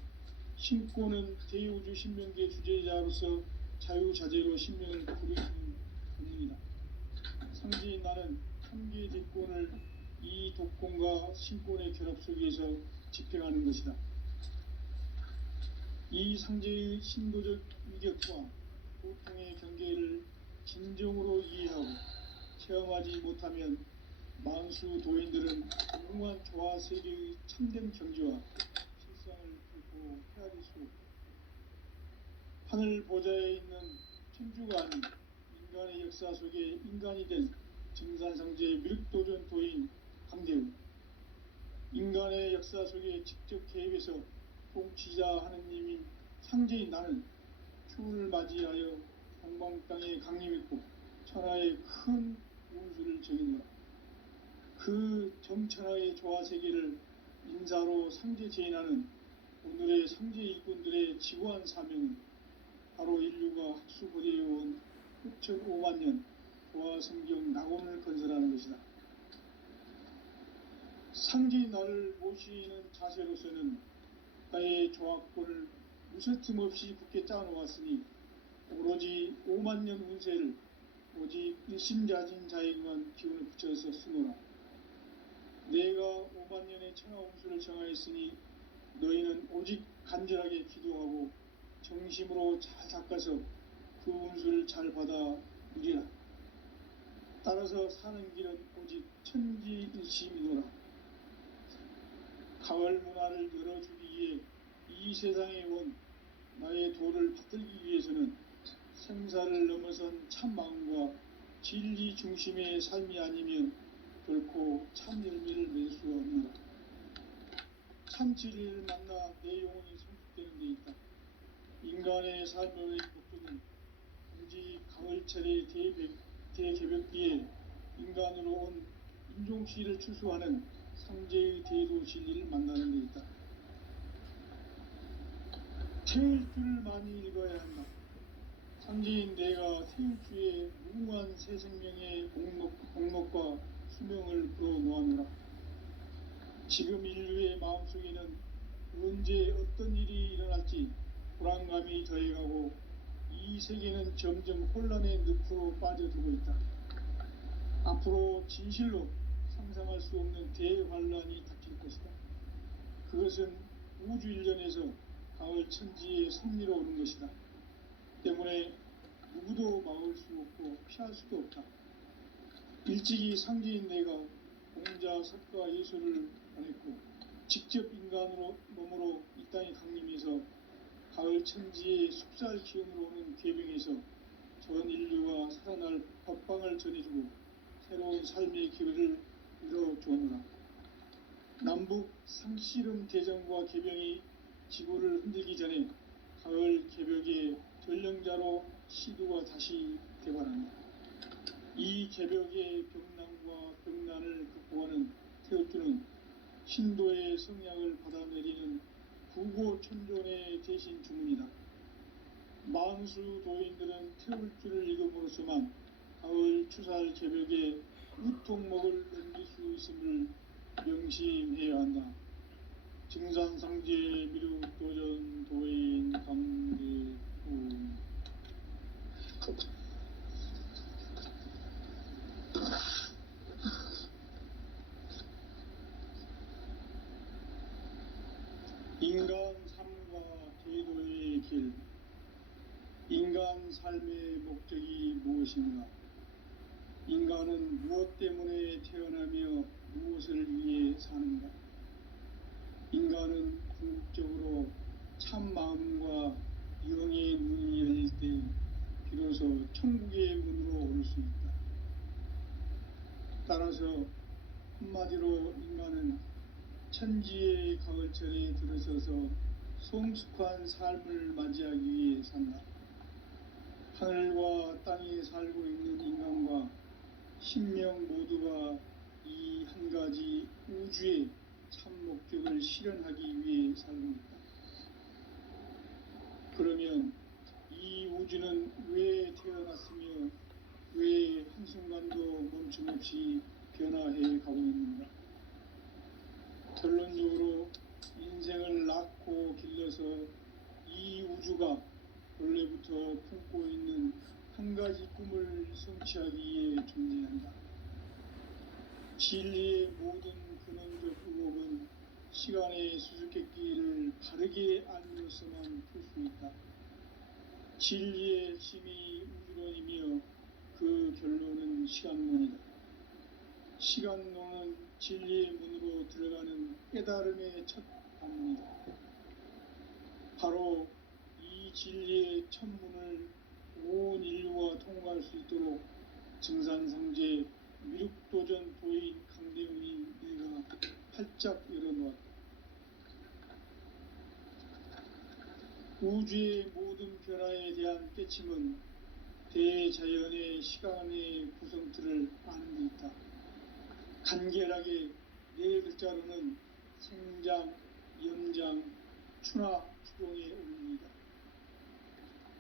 신권은 대우주 신명계 주제자로서 자유자재로 신명을 부르시는 권능이다. 상제인 나는 삼계 대권을 이 독권과 신권의 결합 속에서 집행하는 것이다. 이 상제의 신도적 위격과 도통의 경계를 진정으로 이해하고 체험하지 못하면 만수 도인들은 무궁한 조화 세계의 참된 경지와 실상을 결코 헤아릴 수 없다. 하늘 보좌에 있는 천주가 아닌 인간의 역사 속에 인간이 된 정산상제의 미륵도전 도인 강대우, 인간의 역사 속에 직접 개입해서 통치자 하느님인 상제인 나는 추운을 맞이하여 동방 땅에 강림했고 천하의 큰 운수를 적인다. 그 정천하의 조화 세계를 인사로 상제 제인하는 오늘의 상제 일꾼들의 지고한 사명은 바로 인류가 학수고대해온 6,500년 조화 성경 낙원을 건설하는 것이다. 상제인 나를 모시는 자세로서는 나의 조화권을 무쇠틈 없이 굳게 짜놓았으니 오로지 5만년 운세를 오직 일심자진 자에게만 기운을 붙여서 쓰노라. 내가 5만년의 천하 운수를 정하였으니 너희는 오직 간절하게 기도하고 정심으로 잘 닦아서 그 운수를 잘 받아 누리라. 따라서 사는 길은 오직 천지일심이노라. 가을 문화를 열어주기 위해 이 세상에 온 나의 도를 받들기 위해서는 생사를 넘어선 참 마음과 진리 중심의 삶이 아니면 결코 참 열매를 맺을 수가 없노라. 참 진리를 만나 내 영혼이 성숙되는 데 있다. 인간의 삶의 목적은 단지 가을철의 대개벽기에 인간으로 온 인종시를 추수하는 상제의 대도 진리를 만나는 데 있다. 태일주를 많이 읽어야 한다. 상제인 내가 태일주의 무궁한 새 생명의 목록과 수명을 불어놓아노라. 지금 인류의 마음속에는 언제 어떤 일이 일어날지 불안감이 더해가고 이 세계는 점점 혼란의 늪으로 빠져들고 있다. 앞으로 진실로 상상할 수 없는 대환란이 닥칠 것이다. 그것은 우주 일련에서 가을 천지의 섭리로 오는 것이다. 때문에 누구도 막을 수 없고 피할 수도 없다. 일찍이 상제인 내가 공자, 석가, 예수를 보냈고 직접 인간으로 몸으로 이 땅에 강림해서 가을 천지의 숲살 기운으로 오는 궤병에서 전 인류가 살아날 법방을 전해주고 새로운 삶의 기회를 이뤄주었노라. 남북 상씨름 대전과 개병이 지구를 흔들기 전에 가을 개벽의 전령자로 시두가 다시 대발한다. 이 개벽의 병난과 병난을 극복하는 태엽주는 신도의 성약을 받아내리는 구고천존의 대신 주문이다. 만수 도인들은 태울주를 읽음으로써만 가을 추살 개벽의 우통목을 넘길 수 있음을 명심해야 한다. 증산상제 미륵도전 도인 강대우. 인간 삶과 제도의 길. 인간 삶의 목적이 무엇인가? 인간은 무엇 때문에 태어나며 무엇을 위해 사는가? 인간은 궁극적으로 참 마음과 영의 문이 열릴 때 비로소 천국의 문으로 오를 수 있다. 따라서 한마디로 인간은 천지의 가을철에 들어서서 성숙한 삶을 맞이하기 위해 산다. 하늘과 땅에 살고 있는 인간과 신명 모두가 이 한 가지 우주의 참 목적을 실현하기 위해 살고 있다. 그러면 이 우주는 왜 태어났으며 왜 한순간도 멈춤없이 변화해 가고 있는가? 결론적으로 인생을 낳고 길러서 이 우주가 원래부터 품고 있는 한 가지 꿈을 성취하기 위해 존재한다. 진리의 모든 근원적 의혹은 시간의 수수께끼를 바르게 알므로서만 풀 수 있다. 진리의 핵심이 우주론이며 그 결론은 시간론이다. 시간론은 진리의 문으로 들어가는 깨달음의 첫 방문이다. 바로 이 진리의 첫 문을 온 인류가 통과할 수 있도록 증산상제 미륵도전 도인 강대웅이 내가 활짝 열어놓았다. 우주의 모든 변화에 대한 깨침은 대자연의 시간의 구성틀을 아는 데 있다. 간결하게 네 글자로는 생장, 연장, 추나 추동의 원리이다.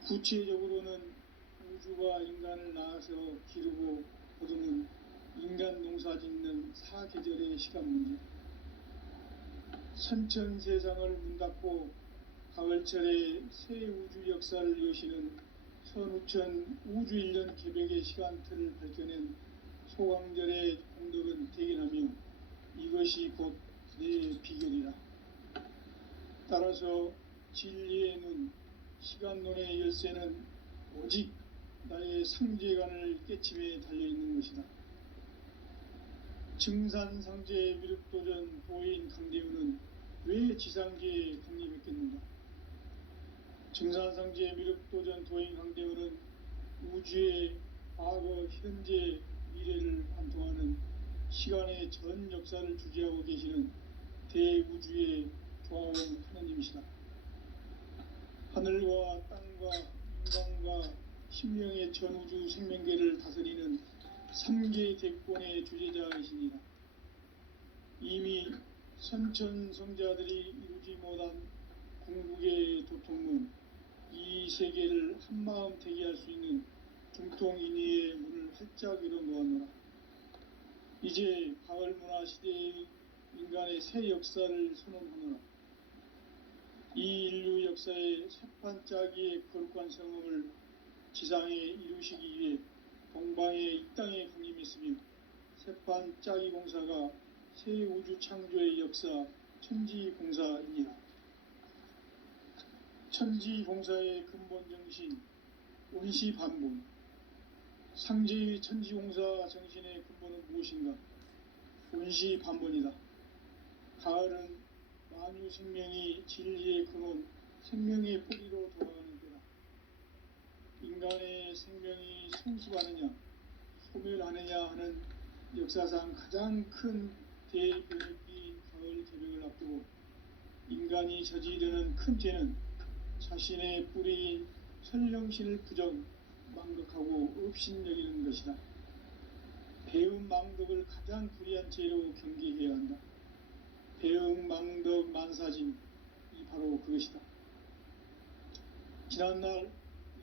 구체적으로는 우주가 인간을 낳아서 기르고 거두는 인간 농사 짓는 사계절의 시간 문제. 선천세상을 문닫고 가을철에 새 우주 역사를 여시는 선우천 우주일년 개벽의 시간틀을 밝혀낸 소강절의 공덕은 대견하며 이것이 곧 내 비결이라. 따라서 진리의 눈, 시간론의 열쇠는 오직 나의 상제관을 깨침에 달려있는 것이다. 증산상제 미륵도전 도인 강대우는 왜 지상계에 강림했겠는가? 증산상제 미륵도전 도인 강대우는 우주의 과거, 현재, 미래를 관통하는 시간의 전 역사를 주재하고 계시는 대우주의 조화원 하나님이시다. 하늘과 땅과 인간과 신명의 전우주 생명계를 다스리는 3계 대권의 주제자이시니라. 이미 선천성자들이 이루지 못한 궁극의 도통문, 이 세계를 한마음 되게 할 수 있는 중통인의의 문을 활짝 열어 놓았노라. 이제 가을 문화 시대의 인간의 새 역사를 선언하노라. 이 인류 역사의 새판짜기의 거룩한 성험을 지상에 이루시기 위해 동방의 이 땅에 강림했으며, 새판짜기 공사가 새 우주 창조의 역사 천지봉사이니라. 천지봉사의 근본 정신 온시반본. 상제의 천지공사 정신의 근본은 무엇인가? 온시반본이다. 가을은 만유 생명이 진리의 근원, 생명의 뿌리로 돌아가는 때다. 인간의 생명이 성숙하느냐 소멸하느냐 하는 역사상 가장 큰 대변혁기인 가을 개벽을 앞두고 인간이 저지르는 큰 죄는 자신의 뿌리인 설령신을 부정, 망덕하고 업신여기는 것이다. 배음 망덕을 가장 불의한 죄로 경계해야 한다. 배음 망덕 만사짐이 바로 그것이다. 지난날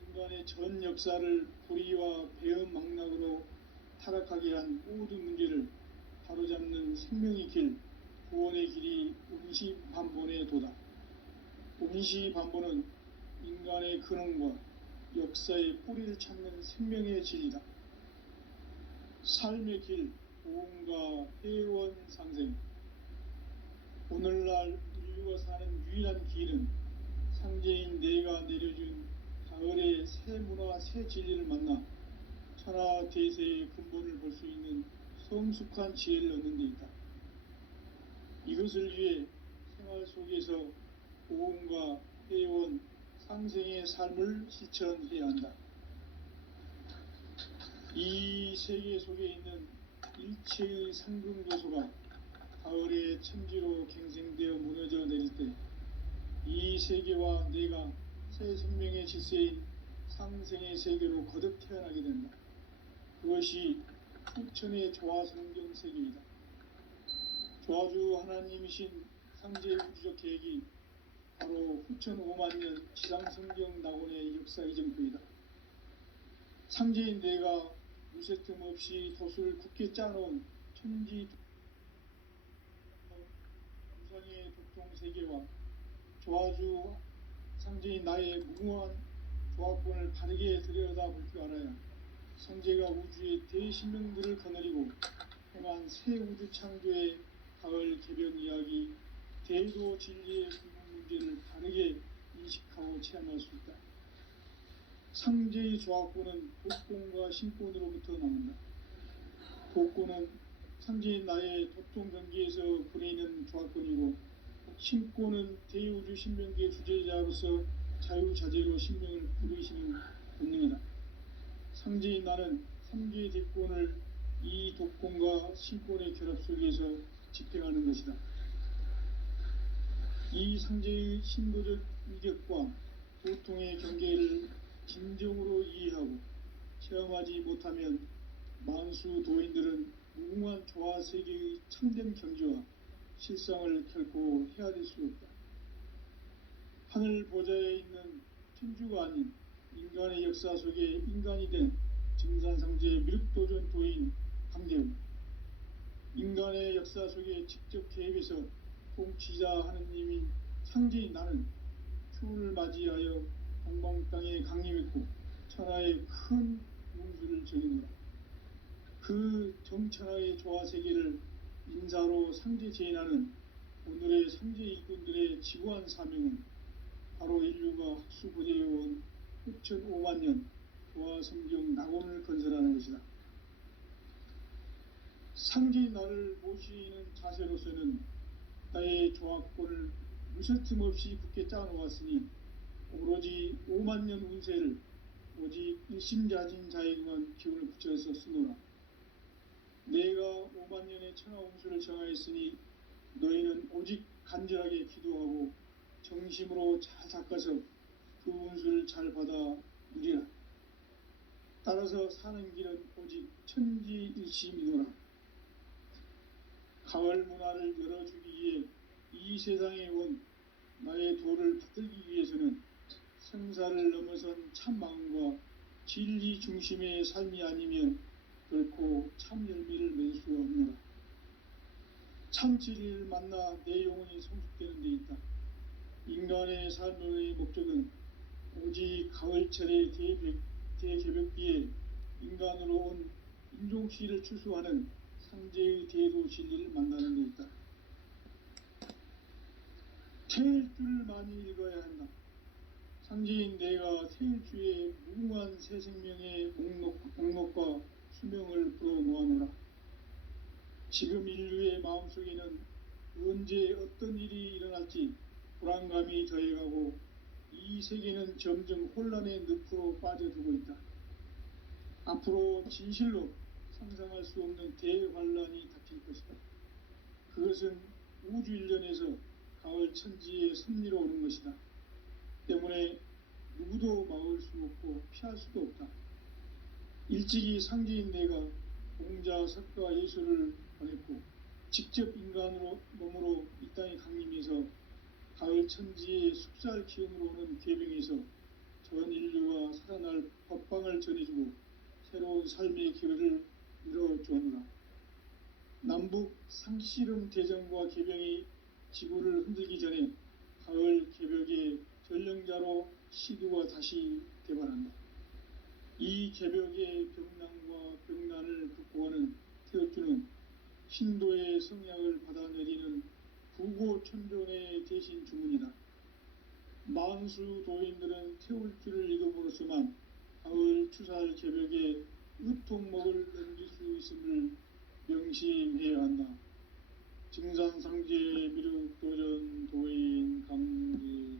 인간의 전 역사를 불의와 배음 망락으로 타락하게 한 모든 문제를 바로잡는 생명의 길, 구원의 길이 온시반본의 도다. 온시반본은 인간의 근원과 역사의 뿌리를 찾는 생명의 진리다. 삶의 길, 보험과 회원 상생. 오늘날 인류가 사는 유일한 길은 상제인 내가 내려준 가을의 새 문화, 새 진리를 만나 천하 대세의 근본을 볼 수 있는 성숙한 지혜를 얻는 데 있다. 이것을 위해 생활 속에서 보험과 회원, 상생의 삶을 실천해야 한다. 이 세계 속에 있는 일체의 상금 요소가 가을의 천지로 갱생되어 무너져 내릴 때 이 세계와 내가 새 생명의 질서인 상생의 세계로 거듭 태어나게 된다. 그것이 후천의 조화성경 세계이다. 조화주 하나님이신 상제 우주적 계획이 바로 후천 5만년 지상성경 낙원의 역사 이정표이다. 상제인 내가 무쇠 틈 없이 도수를 굳게 짜놓은 천지 우상의 독통세계와 조화주 상제인 나의 무궁한 조합권을 바르게 들여다볼 줄 알아야 성제가 우주의 대신명들을 거느리고 행한 새 우주 창조의 가을 개변 이야기, 대도 진리의 궁극 문제를 바르게 인식하고 체험할 수 있다. 상제의 조합권은 독권과 신권으로부터 나온다. 독권은 상제인 나의 도통 경계에서 부리는 조합권이고, 신권은 대우주 신명계 주제자로서 자유자재로 신명을 부르시는 본능이다. 상제인 나는 3개의 대권을 이 독권과 신권의 결합 속에서 집행하는 것이다. 이 상제의 신도적 위력과 보통의 경계를 진정으로 이해하고 체험하지 못하면 만수 도인들은 무궁한 조화 세계의 참된 경지와 실상을 결코 헤아릴 수 없다. 하늘 보좌에 있는 천주가 아닌 인간의 역사 속에 인간이 된 증산상제의 미륵도전 도인 강대웅, 인간의 역사 속에 직접 개입해서 통치자 하느님인 상제인 나는 추운을 맞이하여 동방 땅에 강림했고 천하의 큰 운수를 적이노라. 그 정천하의 조화 세계를 인사로 상제 제인하는 오늘의 상제 일꾼들의 지구한 사명은 바로 인류가 학수고대해온 후천 5만년 조화 성경 낙원을 건설하는 것이다. 상제인 나를 모시는 자세로서는 나의 조합권을 무쇠 틈 없이 굳게 짜놓았으니 오로지 5만년 운세를 오직 일심자진 자에게만 기운을 붙여서 쓰노라. 내가 5만년의 천하 운수를 정하였으니 너희는 오직 간절하게 기도하고 정심으로 잘 닦아서 그 운수를 잘 받아 누리라. 따라서 사는 길은 오직 천지일심이노라. 가을 문화를 열어주기 위해 이 세상에 온 나의 도를 붙들기 위해서는 생사를 넘어선 참 마음과 진리 중심의 삶이 아니면 결코 참 열매를 맺을 수가 없노라. 참 진리를 만나 내 영혼이 성숙되는 데 있다. 인간의 삶의 목적은 오직 가을철의 대개벽기에 인간으로 온 인종시를 추수하는 상제의 대도 진리를 만나는 데 있다. 태일주를 많이 읽어야 한다. 상제인 내가 태일주의 무궁한 새 생명의 목록과 수명을 불어놓아노라. 지금 인류의 마음속에는 언제 어떤 일이 일어날지 불안감이 더해가고 이 세계는 점점 혼란의 늪으로 빠져들고 있다. 앞으로 진실로 상상할 수 없는 대환란이 닥칠 것이다. 그것은 우주 일련에서 가을 천지의 섭리로 오는 것이다. 때문에 누구도 막을 수 없고 피할 수도 없다. 일찍이 상제인 내가 공자, 석가, 예수를 보냈고 직접 인간으로 몸으로 이 땅에 강림해서 가을 천지의 숲살 기운으로 오는 계명에서 전 인류가 살아날 법방을 전해주고 새로운 삶의 기회를 열어주었노라. 남북 상씨름 대전과 개병이 지구를 흔들기 전에 가을 개벽의 전령자로 시두가 다시 대발한다. 이 개벽의 병난과 병난을 극복하는 태어주는 신도의 성약을 받아내리는 부고천존의 대신 주문이다. 만수 도인들은 태울주를 읽음으로써만 가을 추살 개벽에 의통목을 넘길 수 있음을 명심해야 한다. 증산상제 미륵도전 도인 강제구.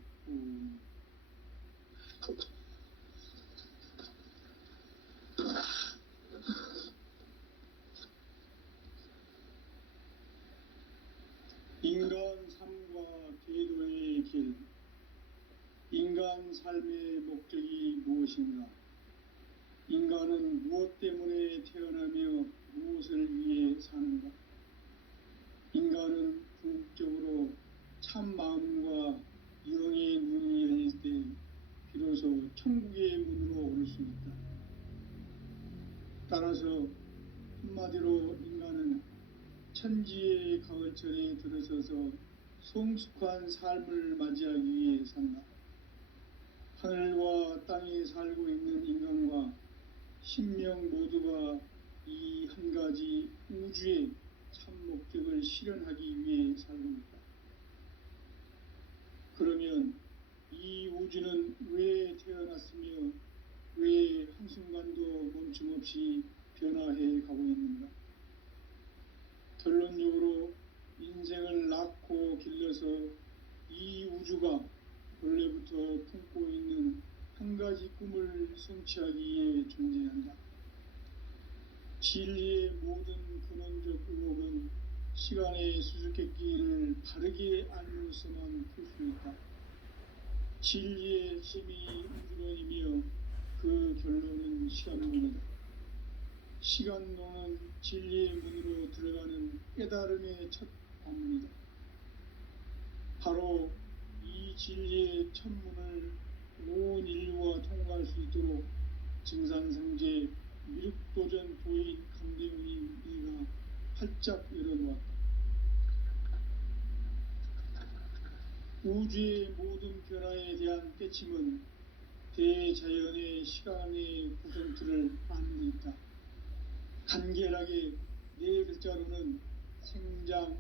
인간 삶과 계도의 길. 인간 삶의 목적이 무엇인가? 인간은 무엇 때문에 태어나며 무엇을 위해 사는가? 인간은 궁극적으로 참 마음과 영의 눈이 열릴 때 비로소 천국의 문으로 오를 수 있다. 따라서 한마디로 인간은 천지의 가을철에 들어서서 성숙한 삶을 맞이하기 위해 산다. 하늘과 땅에 살고 있는 인간과 신명 모두가 이 한 가지 우주의 참 목적을 실현하기 위해 살고 있다. 그러면 이 우주는 왜 태어났으며 왜 한순간도 멈춤없이 변화해 가고 있는가? 결론적으로 인생을 낳고 길러서 이 우주가 원래부터 품고 있는 한 가지 꿈을 성취하기 위해 존재한다. 진리의 모든 근원적 의혹은 시간의 수수께끼를 바르게 알므로서만 풀 수 있다. 진리의 핵심이 우주론이며 그 결론은 시간론이다. 시간론은 진리의 문으로 들어가는 깨달음의 첫 관문이다. 바로 이 진리의 첫 문을 온 인류가 통과할 수 있도록 증산상제 미륵도전 도인 강대웅이 이가 활짝 열어놓았다. 우주의 모든 변화에 대한 깨침은 대자연의 시간의 구성틀을 아는 데 있다. 간결하게 네 글자로는 생장,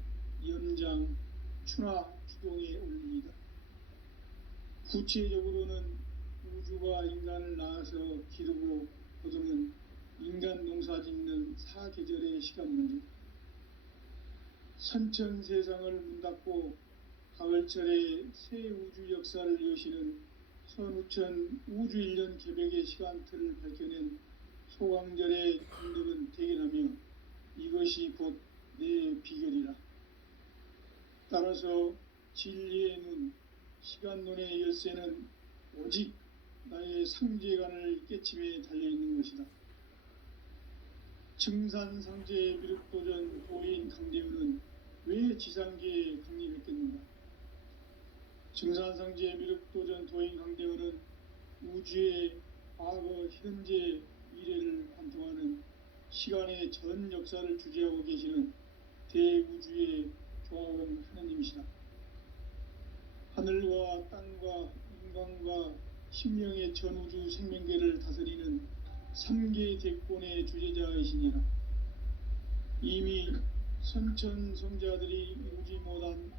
연장, 추나 추동의 원리이다. 구체적으로는 우주가 인간을 낳아서 기르고 거두는 인간 농사 짓는 사계절의 시간 문제. 선천 세상을 문 닫고 가을철에 새 우주 역사를 여시는 선우천 우주 1년 개벽의 시간틀을 밝혀낸 소강절의 분들은 대견하며 이것이 곧 내 비결이라. 따라서 진리의 눈, 시간론의 열쇠는 오직 나의 상제간을 깨침에 달려있는 것이다. 증산상제 미륵도전 도인 강대우는 왜 지상계에 강림했겠는가? 증산상제 미륵도전 도인 강대우는 우주의 과거, 현재, 미래를 관통하는 시간의 전 역사를 주재하고 계시는 대우주의 조화원 하느님이시다. 하늘과 땅과 인간과 신명의 전우주 생명계를 다스리는 3계 대권의 주재자이시니라. 이미 선천성자들이 이루지 못한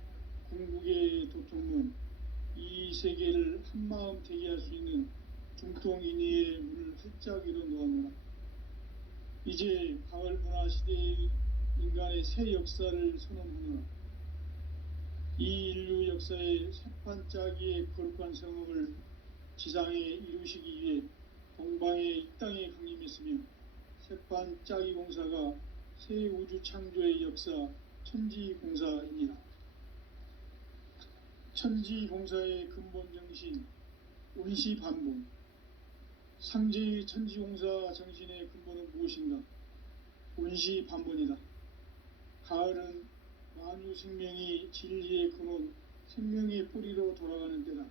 궁극의 도통문, 이 세계를 한마음 되게 할 수 있는 중통인의의 문을 활짝 열어놓았노라. 이제 가을 문화 시대의 인간의 새 역사를 선언하노라. 이 인류 역사의 새판짜기의 거룩한 성업을 지상에 이루시기 위해 동방의 이 땅에 강림했으며 새판짜기 공사가 새 우주 창조의 역사 천지공사입니다. 천지공사의 근본 정신 온시반본, 상제의 천지공사 정신의 근본은 무엇인가? 온시반본이다. 가을은 만유 생명이 진리의 근원, 생명의 뿌리로 돌아가는 때다.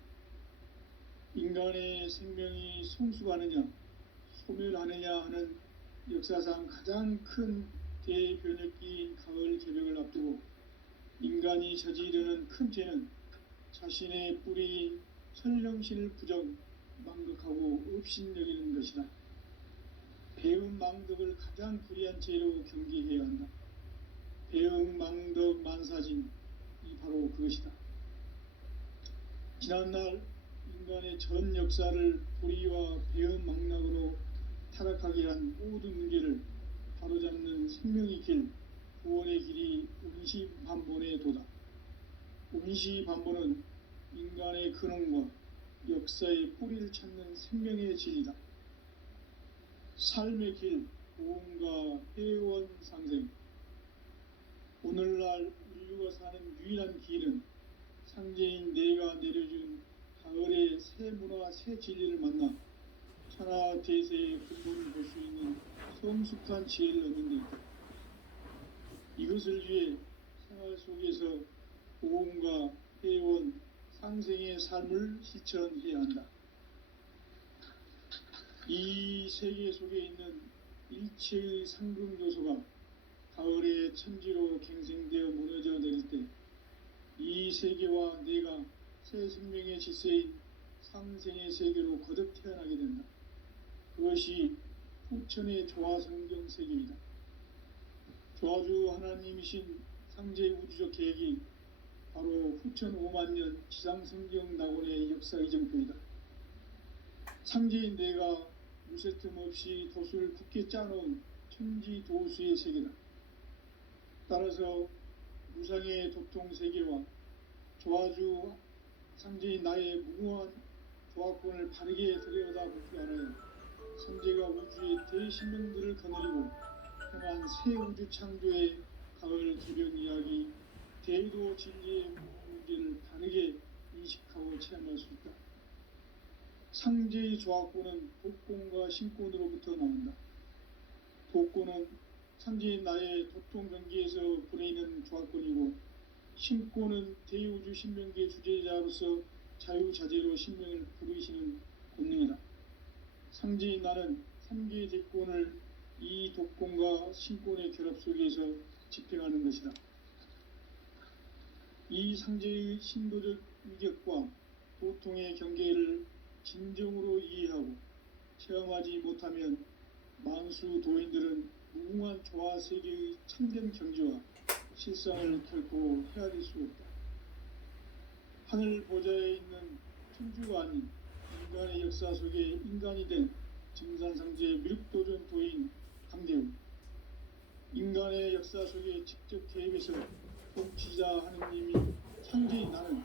인간의 생명이 성숙하느냐, 소멸하느냐 하는 역사상 가장 큰 대변혁기인 가을 개벽을 앞두고 인간이 저지르는 큰 죄는 자신의 뿌리인 천령신을 부정, 망덕하고 업신여기는 것이다. 배음 망덕을 가장 불의한 죄로 경계해야 한다. 배음 망덕 만사진이 바로 그것이다. 지난날 인간의 전 역사를 불의와 배음 망락으로 타락하게 한 모든 문제를 바로잡는 생명의 길, 구원의 길이 온시반본의 도다. 온시반본은 인간의 근원과 역사의 뿌리를 찾는 생명의 진리다. 삶의 길, 보험과 회원 상생. 오늘날 인류가 사는 유일한 길은 상제인 내가 내려준 가을의 새 문화, 새 진리를 만나 천하 대세의 근본을 볼 수 있는 성숙한 지혜를 얻는 데 있다. 이것을 위해 생활 속에서 보험과 회원, 상생의 삶을 실천해야 한다. 이 세계 속에 있는 일체의 상금 요소가 가을의 천지로 갱생되어 무너져 내릴 때 이 세계와 내가 새 생명의 질서인 상생의 세계로 거듭 태어나게 된다. 그것이 후천의 조화성경 세계이다. 조화주 하나님이신 상제 우주적 계획이 바로 후천 5만년 지상성경 낙원의 역사 이정표이다. 상제인 내가 무쇠틈 없이 돛을 굳게 짜놓은 천지도수의 세계다. 따라서 무상의 도통 세계와 조화주 상제인 나의 무궁한 조화권을 바르게 들여다보지 않아야 선제가 우주의 대신명들을 거느리고 행한 새 우주 창조의 가을 개변 이야기, 대도 진리의 문제를 바르게 인식하고 체험할 수 있다. 상제의 조화권은 독권과 신권으로부터 나온다. 독권은 상제인 나의 도통 경계에서 보내는 조화권이고, 신권은 대우주 신명계 주제자로서 자유자재로 신명을 부르시는 권능이다. 상제인 나는 3개의 대권을 이 독권과 신권의 결합 속에서 집행하는 것이다. 이 상제의 신도적 위격과 도통의 경계를 진정으로 이해하고 체험하지 못하면 만수 도인들은 무궁한 조화세계의 참된 경지와 실상을 결코 헤아릴 수 없다. 하늘 보좌에 있는 천주가 아닌 인간의 역사 속에 인간이 된 증산상제 미륵도전 도인 강대우. 인간의 역사 속에 직접 개입해서 통치자 하느님이 상제인 나는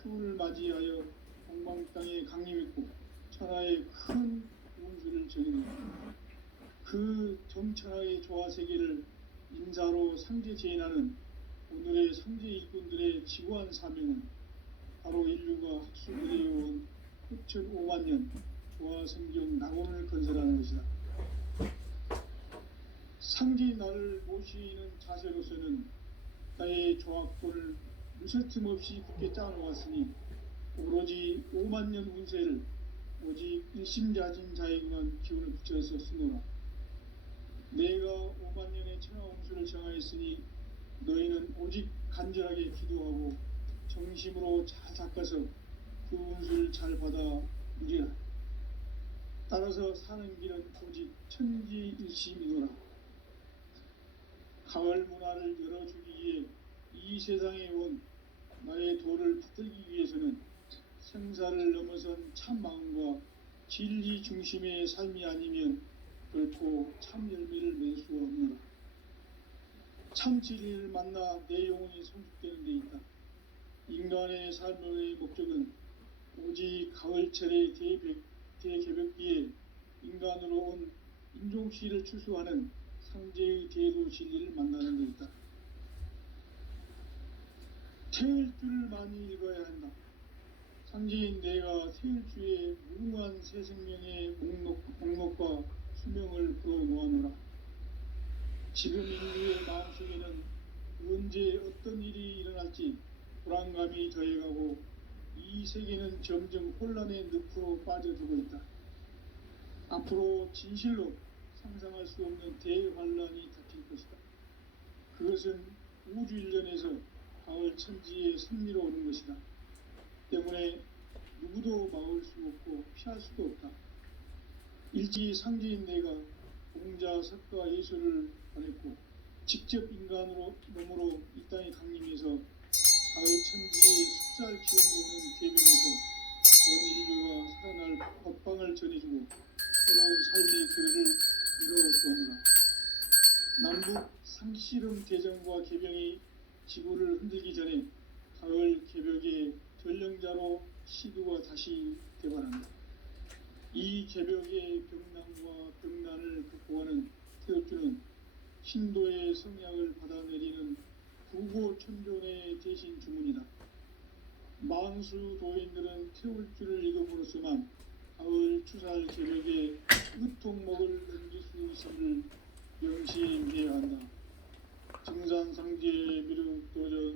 추운을 맞이하여 동방 땅에 강림했고 천하의 큰 운수를 전해낸다. 그 정천하의 조화세계를 인사로 상제 제인하는 오늘의 상제 일꾼들의 지구한 사명은 바로 인류가 학수부대해온 흡천 5만 년 조화성경 낙원을 건설하는 것이다. 상지 나를 모시는 자세로서는 나의 조합권을 무쇠틈 없이 굳게 짜놓았으니 오로지 5만 년 운세를 오직 일심자진 자에게만 기운을 붙여서 쓰노라. 내가 5만 년의 천하홍수를 정하였으니 너희는 오직 간절하게 기도하고 정심으로 잘 닦아서 그 운수를 잘 받아 누리라. 따라서 사는 길은 오직 천지일심이노라. 가을 문화를 열어주기 위해 이 세상에 온 나의 도를 붙들기 위해서는 생사를 넘어선 참 마음과 진리 중심의 삶이 아니면 결코 참 열매를 맺을 수 없노라. 참 진리를 만나 내 영혼이 성숙되는 데 있다. 인간의 삶의 목적은 오직 가을철의 대개벽기에 인간으로 온 인종씨를 추수하는 상제의 대도 진리를 만나는 데 있다. 태일주를 많이 읽어야 한다. 상제인 내가 태일주의 무궁한 새 생명의 목록과 수명을 풀어놓아노라. 지금 인류의 마음속에는 언제 어떤 일이 일어날지 불안감이 더해가고 이 세계는 점점 혼란의 늪으로 빠져들고 있다. 앞으로 진실로 상상할 수 없는 대환란이 닥칠 것이다. 그것은 우주 일련에서 가을 천지의 승리로 오는 것이다. 때문에 누구도 막을 수 없고 피할 수도 없다. 일찍이 상제인 내가 공자, 석가, 예수를 보냈고 직접 인간으로 몸으로 이 땅에 강림해서 가을 천지의 숲살 기운으로 오는 계명에서 전 인류가 살아날 법방을 전해주고 새로운 삶의 기회를 이뤄주었노라. 남북 상씨름 대전과 개병이 지구를 흔들기 전에 가을 개벽의 전령자로 시두가 다시 되관한다. 이 개벽의 병난과 병난을 극복하는 태엽주는 신도의 성약을 받아내리는 구고천존의 대신 주문이다. 만수 도인들은 태울주를 읽음으로써만 가을 추살 개벽의 으통목을 넘길 수 있음을 명시해야 한다. 증산상제 미륵 도전